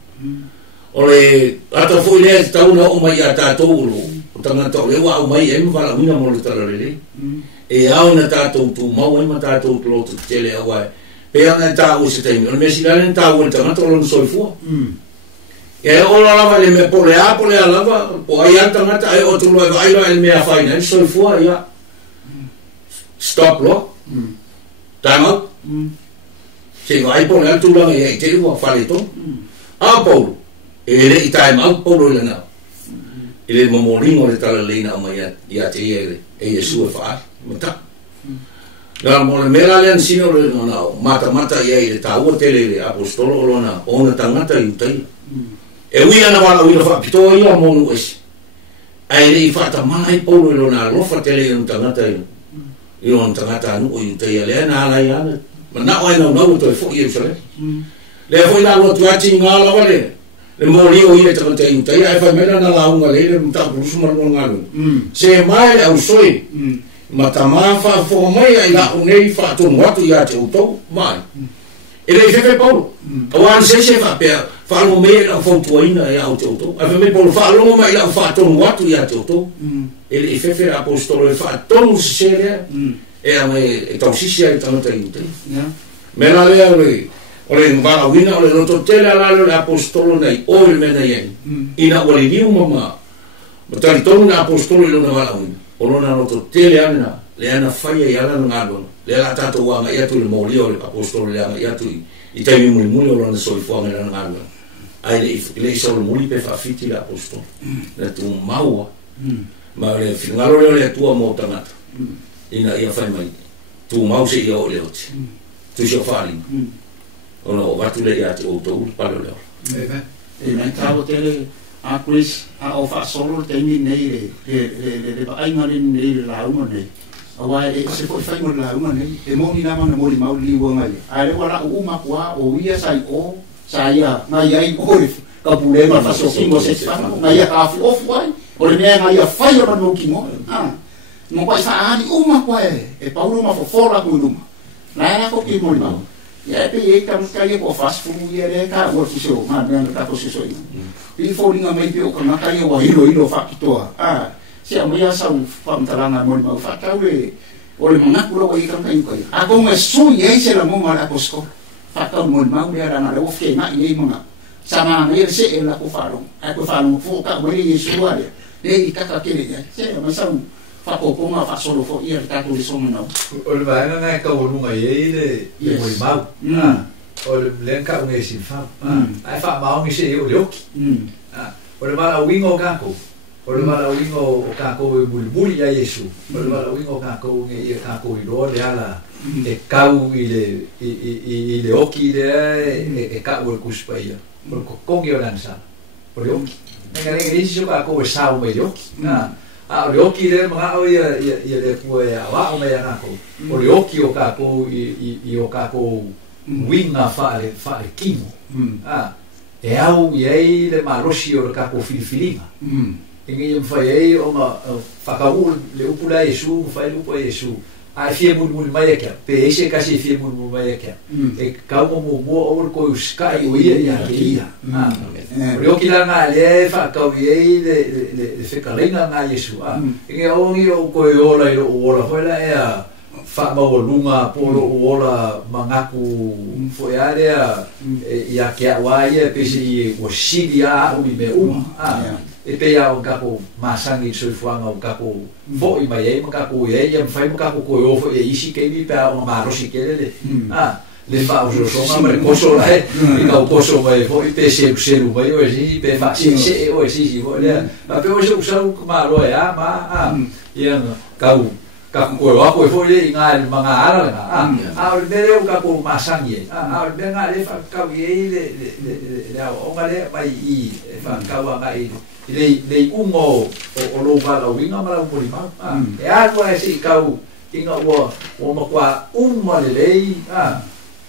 ole ata foi le ta una o mai ata to ulo tangata le wa o mai e vala wina mo le tala le e au na tatou tu mau e ma tatou tu lotu tele awai pe ana tau se taimi o me silale tau o tangata o lonu soifua e o lava le me pole a lava o ai tangata ai o tu lo vai lo el me a faina el soifua ia stop lo time out se vai pole al tu lo e te lo fale to a Paulo e le time out Paulo le na ele momoringo le tala leina o mai ia te e Yesu fa mata na mo le mera le ansino le na mata ia le tau tele le apostolo lona ona tangata yutai e wi ana wala wi fa pito ia mo no es ai le fa ta mai Paulo lona lo fa tele un tangata i on tangata no yutai le na ala ia na o ina no to fo ia sale le foi na lo tuati ngala wale le mo ri o ia tangata yutai ai fa mera na la unga le mta brusu mo ngalo se mai au soi matama fa fo mai ai la unei fa tu watu ia te uto mai ele fe Paulo awan se fa pe fa lo me la fo tu ina ia te uto a me Paulo fa lo mai la fa tu watu ia te uto ele fe apostolo fa tonu seria e a me to sisia i tano te uto me la le ole va wina ole no to tele ala le apostolo nei o le me nei ina ole ni mama matali tonu apostolo le no va wina olona no to tele ana le ana faia ia la ngalo le la tato wa nga ia tu le molio le apostolo le ana ia tu i tai mi muli olona so i fo nga la ngalo ai le so le muli pe fa fiti la apostolo le tu maua ma le ngalo le tu mo tanata ina ia fai mai tu mau se ia o le oti tu so fali ona o vatu le ia te o to pa le e mai tavo tele a Chris a o fa solo te mi nei le ai ngari nei la uma nei awa e se foi fai mo la uma nei e mo ni na mana mo li mau li wa ngai a le wala uma kwa o ia sai o sai ya mai ai o ka pule ma fa so kingo se fa mai ya ka off wai o le nei mai ya fai o no kingo mo pa sa ani uma kwa e Paulo ma fo fora ku luma na era ko ki mo li mau ya pe e kam ka ye ko fast food ye le ka wo ki so ma na ka ko so ina i fōringa mai pe o ka makai o hilo whakitoa. Sia mai asa u whamtaranga mori mau whakau e o le mangaku rau i kankai ukai. A konga sui ei se la mōma la kosko. Whakau mori mau le arana le ofte nga i ei mga. Sa maa ngere se e la ko wharong. A ko wharong fōka wari i suare. Le i kaka kere ia. Sia mai sau whakoponga whasolo fo ia le kato le songa nau. O le vaenga ngai ka orunga i le mori mau. O le lenka unge si fa ai fa ma ngi se o leoki o le mala wingo kako o le mala wingo o kako e bulbuli ya Yesu o le mala wingo kako nge e kako i do le ala e kau i le oki le e ka o kuspaia o ko ngi o lansa o le oki ngare ngi si so kako e sa o me leoki a o le oki le ma o ia le ku e wa o me ya kako o le oki o kako i o kako winga fa le kimo e au ye le marosi o le kako filifilinga ingi fa ye o ma fakau le upula Yesu fa le upula Yesu a fie mul mai ka pe ese kasi fie mul mai ka e ka mo o ko sky o ia ia o ki la na le fa ka ye le fekalinga na Yesu ingi o ko ola i ola fa la e fa ma o lunga polo o ola mangaku foi area ia que a ia pesi o sidia o me e pe ia o kapo masangi so fuanga o kapo fo i mai e kapo e ia fai kapo ko o fo e isi ke mi pa o marosi ke le fa o so ma ko so la e ka o so mai fo i pe se o mai o si pe fa se o si fo le ma pe o so ko ma ro ia ka ka ko wa ko fo le nga mga ara nga o le o ka ko masangi o le nga le fa ka ye le o nga le mai i fa ka wa nga i le ungo o lo ba la winga ma la mo li ma e a ko e si ka inga ua makua uma lelei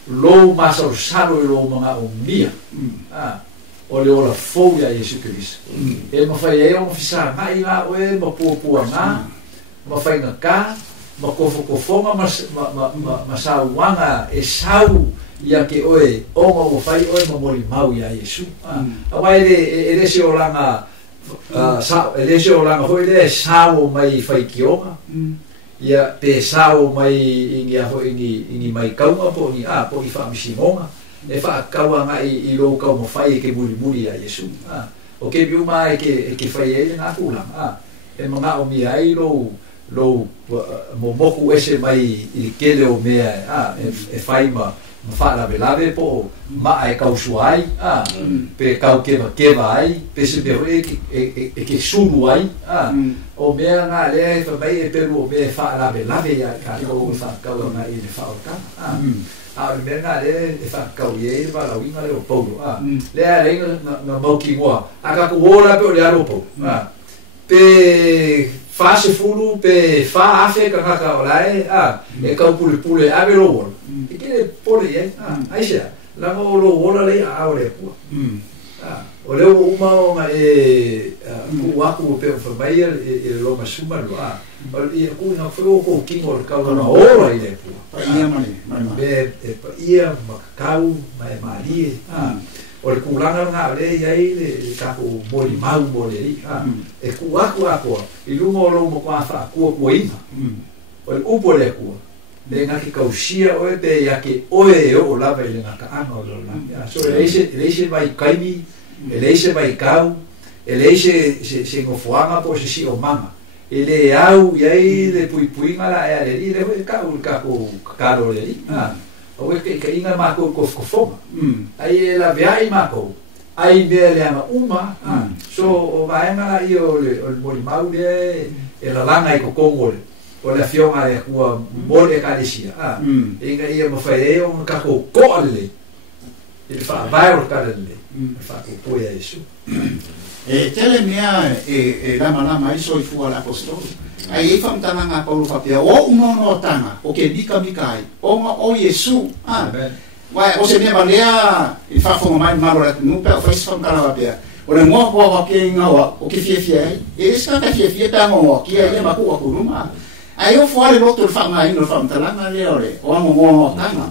lou masalosalo i lou mga umia o le ola fou ia Iesu Keriso e mawhai e o mawhisangai ngā oe mapuapua ngā mawhai ngā kā makofokofonga masauanga e sau ia ke oe onga o whai oe mamori mau ia Iesu awa e se o langa e se o langa hoi le sao mai whai kionga ia pe sao mai ingi mai kaunga po i whaamisimonga e whaakaua ngai i lo kau mawhai ke muri ia Iesu o ke biuma e ke whai e ngā kūlanga e mga o mi ai lo momoku ese mai i kele o mea e whai ma whaarabelave po maa e kausuai pe kau kewa ai pe se me hoi e ke suru ai o mea ngā lea e whamai e peru o mea whaarabelave ia ka kou whakau ngā i le whaoka o mea ngā lea e whakau i e wala winga le o Paulo lea reinga ngā mauki ngoa a ka kuora pe o le aro Paulo pe fase fulu pe fa afe ka ka olae e ka pule ave lo e ke pole e ai sia la mo lo ola le a ole pu o le uma o ma e ku aku pe fa mai e lo masuma lo o e ku na fo ko kingo ka na ora ile pu ia mane be ia makau mai mali o le kulanga ngā le iai le kako moli mau moli e ku aku i lunga o lomo kua kua inga o le upo le kua le ngā ki kausia oe pe ia ke oe o lava i le ngā kaanga o lola so e leise mai kaimi e leise mai kau e leise se ngofuanga po se si o manga e le au iai le puipuinga la ea le li le hoi kau le kako kakaro le li o e ke inga mako ko fonga ai e la vea i mako ai mea le ama uma so o vaenga i o le mori mau le e la langa i ko kongo le o le fionga le kua mole kalesia inga i e mawhai e o kako koa le i le wha vai o kare le wha ko poe a Yesu e tele mea e lama iso i fua l'apostolo ai e whamtanga ngā Paulo whapea o unono tanga o ke mika ai o ngā o Yesu wai o se mea malea i whafonga mai maro la nupe o whaisi whamkana wapea o le ngoa kua wake ngawa o ke fia ai e eska ka fia ta ngoa kia e maku a kuruma ai o fuare loto le whanga ino whamtalanga lea ore o amo ngoa tanga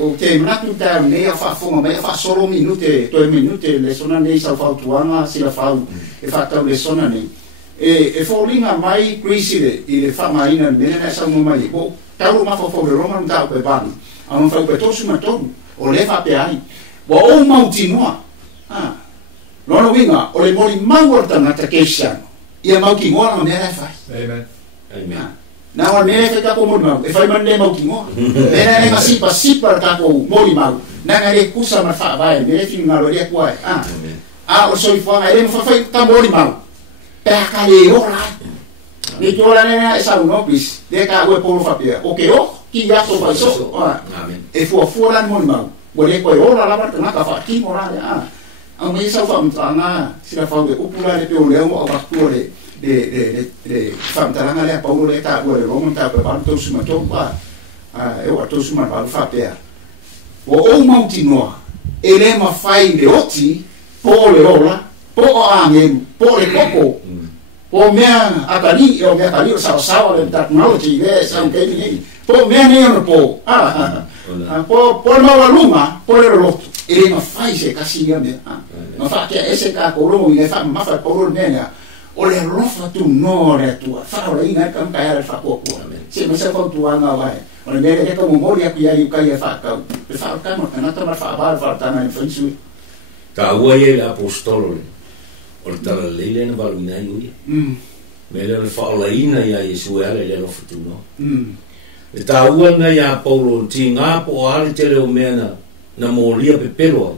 o te manatu tau nei a whafonga mai a whasoro minute 2 minute le sona nei sa whautuanga sila whau e whatau le sona nei e fōlinga mai krisi i le whamaina mena na sa mai o tau ma fo le roma tau pe bani a non fau pe tosu ma tonu o le fa pe ai wa o mauti noa lono winga o le mori mauorta na takesiano ia mauki ngoa na mea fai amen na o mea fe kako mori mau e fai mande mauki ngoa mena ne sipa kako mori mau na ngare kusa ma fa vai mea fi ngalo le kuai o soi fo ai mo fai ta mori mau peka le ora ni tola nena esa unopis de ka we polo fapia o ke o ki ya so fa so e fu la mon ma o le ko ora la parte na ka fa ki ora a me sa fa mtanga sila fa de upula le pe o le o fa tole de fa mtanga le pa o le ta o le romo ta pa to suma to pa e o to suma pa fapia o mauti noa e le ma fai de oti po le ola po a ngem po le koko po mea akali o mea kali o sao le technology le sa ke ni po mea ne no po po ma luma po le roto e ma fai se kasi ya me ma fa ke ese ka ko ro ni fa ma fa po ro mea o le rofa tu no le tu fa o ina ka ka ya fa ko se ma se fa tu ana vai o le mea ke mo mori aku ya yu ka ya fa ka ma kana ta ma fa ba fa ta na fa su ta uai le apostolo o le tala leile na walu nai ui me le whaolaina ia Iesu ale le rofa tuno le ta ua na ia Paulo ti ngā po ale te leo mea na moria pepelo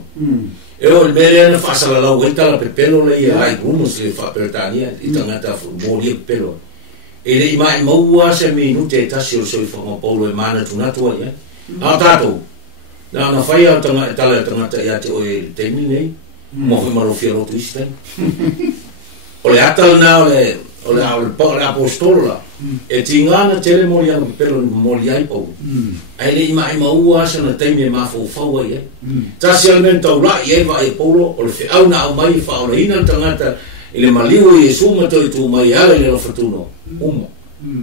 e o le mea na whasala lau e tala pepelo le ia ai grumos le whaperetania i tangata moria pepelo e le imai maua se minute e tasi o soi whanga Paulo e mana tunatua ia a tātou na whai au tangata ia te oe teimi nei mo fe malofia roto istai o le atal na o le apostolo e tingana tele mo ia pelo mo ia po ai le mai mau asa na taimi ma fo fo ia ta sialmente ula ia va e polo o fe au na mai fa o ina tangata ile maliu e suma to tu mai ala le fatuno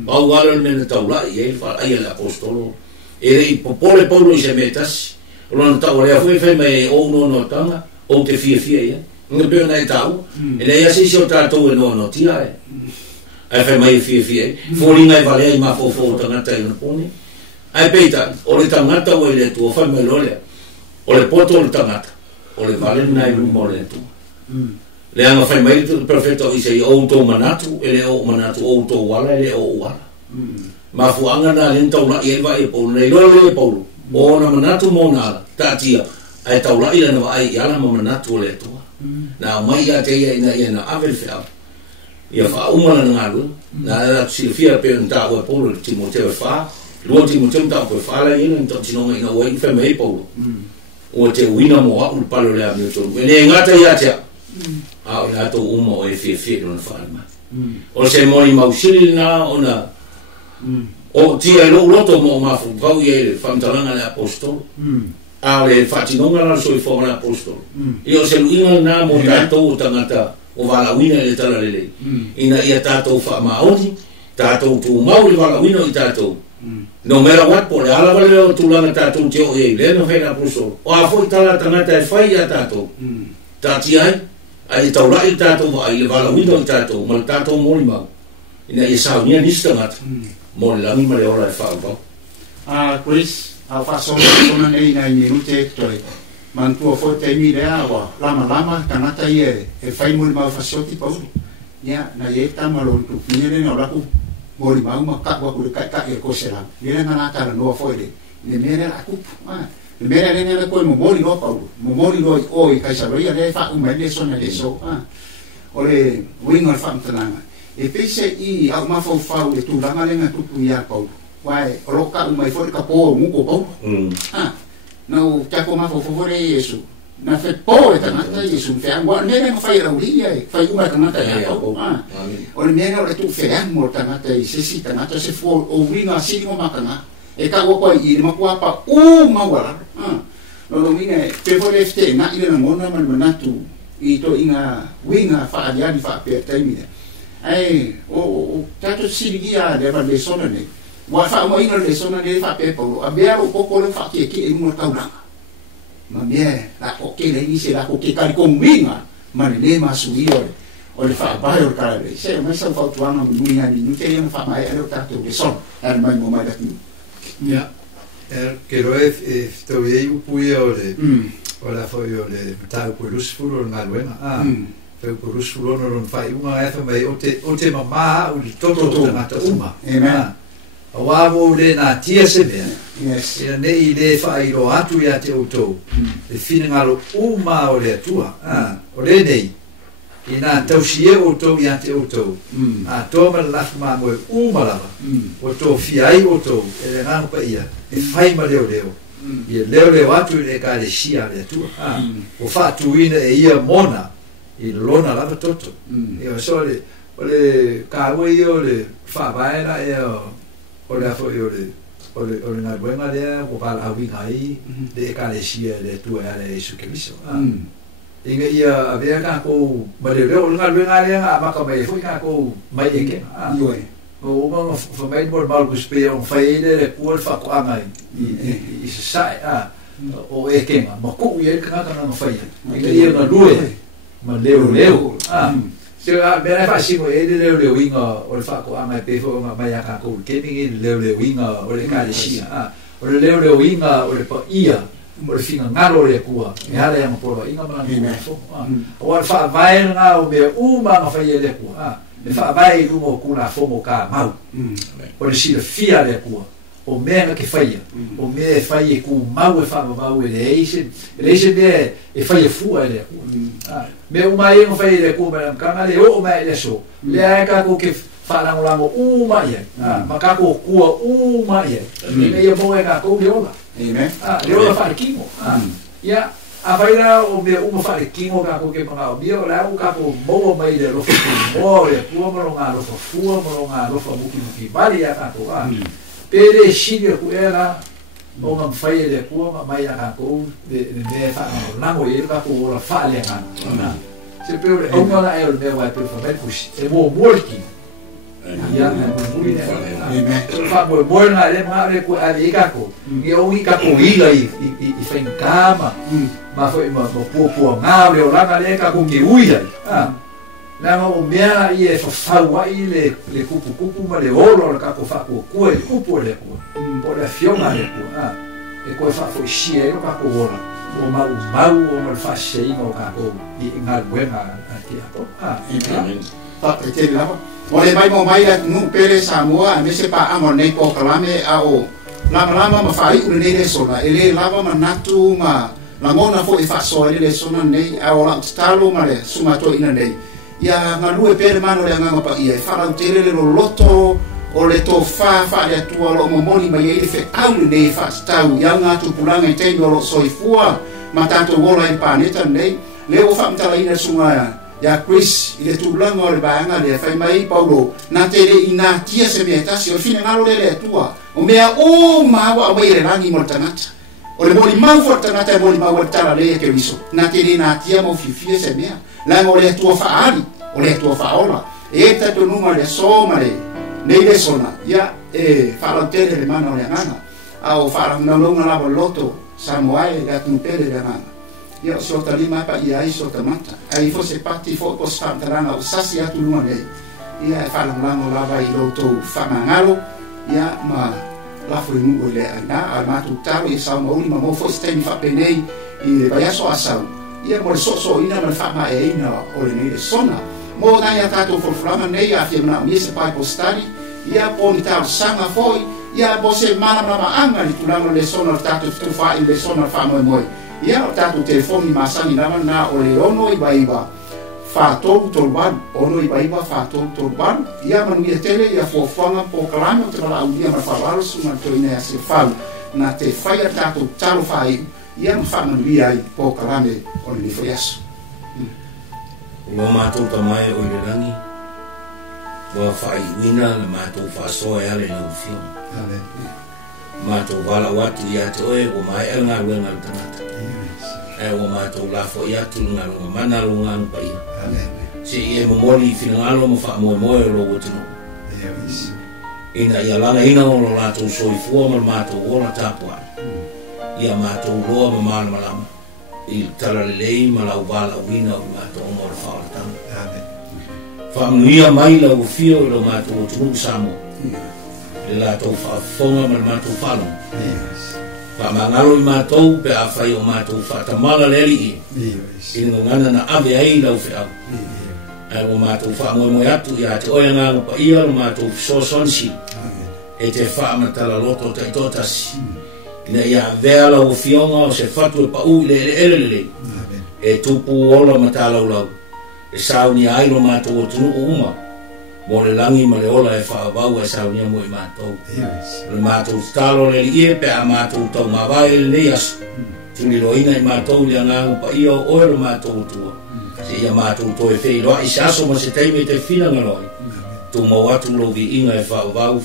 au wala men taula ia fa ai la apostolo e popole polo se metas o non tau le foi mai o no tanga o te fia ia nga be na tau e le ia si o tato e no tia ai fa mai fia fori ngai vale ai ma fo tangata e no poni ai peita o le tangata o le tu fa mai lole o le poto o le tangata o le vale nai mo le tu le anga fai mai tu perfetto i sei o to manatu e le o manatu o to wala le o wala ma fu anga na le tau la i va e po nei lo le po o na manatu mo na ta tia ai tau la i na ai ala ma manatu le to na mai ya te ia na avel fe ia fa uma na ngalu na Silvia pe nta o po Timoteo fa lo Timoteo ta po fa la ina nto tino ngai na o i fe mai po o te wina mo a ul palo le a mi to ne ngata ia te a o to uma o e fe no fa ma o se mo i mausili na ona o tia lo to mo ma fu pau ye fantalanga le apostolo a le fatinonga la so i fo na apostolo io se luinga na mo tato tangata o vala wina le tala le ina ia tato fa maoni tato tu mau le vala wina i tato no mera wat por ala vale o tu lana tato tio e le no fena apostolo o a foi tala tangata e fai a tato tati ai taula i tato ai le vala wina i tato ma tato mo li mau ina ia sa nia nistangat mo la mi mare ora fa ba Chris a fa sona nei na minute toi man tu fo te mi le awa lama kanata ie e fai mo ma fa soti pa ya na ye ta malo tu ni le no la ku mo ma ka wa ku ka e ko sera ni le na ta no fo le ni me le la ku ni me le ne ko mo no pa mo no o i ka sa lo ia le fa me le sona le so o le winga fa mtana e pese i au ma fa le tu langa le na tu ya pa wai roka mai for ka po mu ko po no ta ko ma fo re Yesu na fe po e ta mata Yesu fe an wa ne fai ra uri ai fai uma ta mata ya po o le mena o tu fe an mo ta mata i se si ta mata se fo o winga si mo makana e ka ko i ma ko pa ma wala no lo winga pe fo le ste na ile na mona man manatu i to inga winga fa ya di fa pe ta mi ai o tato si dia de va le sona ne wa fa mo ina le sona le fa pe po a bea o poco le fa ke e mo ta una ma bea la o ke le ni se la o ke ka ko minga ma le ma su io o le fa ba o ka le se ma sa fa tu ana mu ni ani ni te na fa mai ale ta to le son al mai mo mai da ti ya che lo è sto io poi o la foi o le ta ko lu sfuro na luena pe ko lu sfuro non fai una fa mai o te mamma o il toto na ta uma wa wo le na tia se be yes ina nei le fai ro atu ya te auto e fina ngalo uma o le tua o le nei ina tausie o to ya te auto a to ma la ma mo uma la o to fiai o to e nga pa ia e fai ma leo ia leo atu le ka le sia le tua o fa tu ina e ia mona i lona la toto e o so le ka we yo le fa vai la e o le fo yo le na buena le o pa la winga i de ka le sia le tua le su ke miso inga ia avea ka ko ma le o nga buena le ma ka mai fo ka ko mai e ke o ma fa mai bor mal ku spe on fai le ku fa ko anga i sai o e ke ma ko ye ka ka na fai inga ia na lue ma leo se a bera fa si mo e le winga o le fa ko anga pe fo ma ya ka ko ke ni le winga o le ka le sia o le winga o le pa ia o le finga ngalo le kua e ala ya mo por inga ma ni fo o fa vai nga o be uma ma fa ye le kua le fa vai lu mo ku na fo mo ka mau o le si le fia le kua o mea ke faia o mea fai ku mau e fa mau e leise be e fai fu ele me o mai no fai le ku ma ka le o mai le so le ai ka ko ke fa la mo uma ye ma ka ko ku uma ye e me ia mo e ka ko le ola amen le ola fa ki mo ya Afaira o me uma fale kingo ka ko ke mga bio la u ka po mo mai de lo mo e pu mo nga lo fu mo nga lo fa buki bali ya ka ko pere shige ku era mo nga fai de pu ma mai ya ka ko de fa na mo e ka ko la fa le ka se pere o nga la e o me wa pe fa me push e mo morki ya na mo ni fa mo na le ma le ku ali ka ko e o i ka ko i fa en cama ma foi ma po nga le ora le ka ko ki uia na o mea i e fa i le kupu ma le olo ka ko fa ko e kupu le ko po le fiona le ko e ko fa foi xie ka ko ora o mau o mal fa xei no ka ko i nga buena ati ko ta te lava o le mai mo mai nu pere Samoa me se pa amor nei po kalame a o lama ma fai u nei le sona ele lava ma natu ma la mona fo e fa so ele le sona nei a o la stalo ma le suma to ina nei ya nga lue pere mano le nga pa ia fa la tele le loto o le to fa le tua lo momoni ma ye fe au nei fa stau ya nga tu pulanga i te lo soifua ma tanto wola i paneta nei le o fa mtala ina sunga ya Chris ile tulanga o le baanga le fai mai Paulo na tere ina tia se me tasi o fine ngalo le tua o mea o ma wa mai le rangi mo tanata o le moli mau fo tanata moli mau tala le ke viso na tere na tia mo fifie se mea la mo le tua fa ali o le tua fa ola e ta to numa le so mare nei le sona ya fa la tere le mana o le ngana a o fa na longa la loto Samoa ga tu tere le ngana ia so talima pa ia iso tamata ai fo se pati fo po spantaranga o sasi atu luma nei ia fa lango lava i loto fa mangalo ia ma la fo nu le ana a matu tau i sa mo ma mo fo stemi fa penei i vai so asau ia mo so ina ma fa ma e ina o le nei sona mo na ia tato fo flama nei a fiamna mi se pa postari ia po ni tau sanga foi ia bo se mana ma anga i tulanga le sona tato tu fa i le sona fa mo ia o tatu telefoni masani lama na o le ono i baiba fa tolu ban ono i baiba fa tolu ban ia manu ia tele ia fuafuanga po kalame o te kala aulia ma whawaro sunga to ina se fal na te whaia tatu talo whai ia ma whamanu ia i po kalame o le nifo yasu Ua mātou tamai o le rangi ua whai wina na mātou whasoa e ale na uwhiona mātou wala watu i ate oe o mai el ngā rua ngā tanata o mātou la fo i atu ngā runga mana runga anu pa ia se i e momoli i whina ngalo ma wha moe moe lo o tino ina ia lana ina o lo lātou soifua ma mātou ola tāpua ia mātou loa ma mana malama i tala lei ma lau wala wina o mātou o mora whaola tanga wha mnuia mai la o fio i lo mātou o tino Samoa le lātou whaafonga ma mātou whalong Pamangalo i mātou pe a whai o mātou whatamala leri i nga ngana na ave ai lau whiau o mātou whaamoe atu i a te oia ngā pa ia o mātou sosonsi e te whaamatala loto te totasi ina i a vea lau o fionga o se whatu e pa ui le ele e tupu ola matalau lau e sauni ai lo mātou o tunu uma mo le langi ma le ola e whaavau e saunia mo i mātou. Le mātou talo le ie pe a mātou tau mawai le nei asu. Tuni loina i mātou le angangu pa ia o oe le mātou tua. Se ia mātou to e whei loa i se aso ma se teime te whina ngaloi. Tu mau atu lo vi inga e whaavau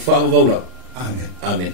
lau. Amen. Amen.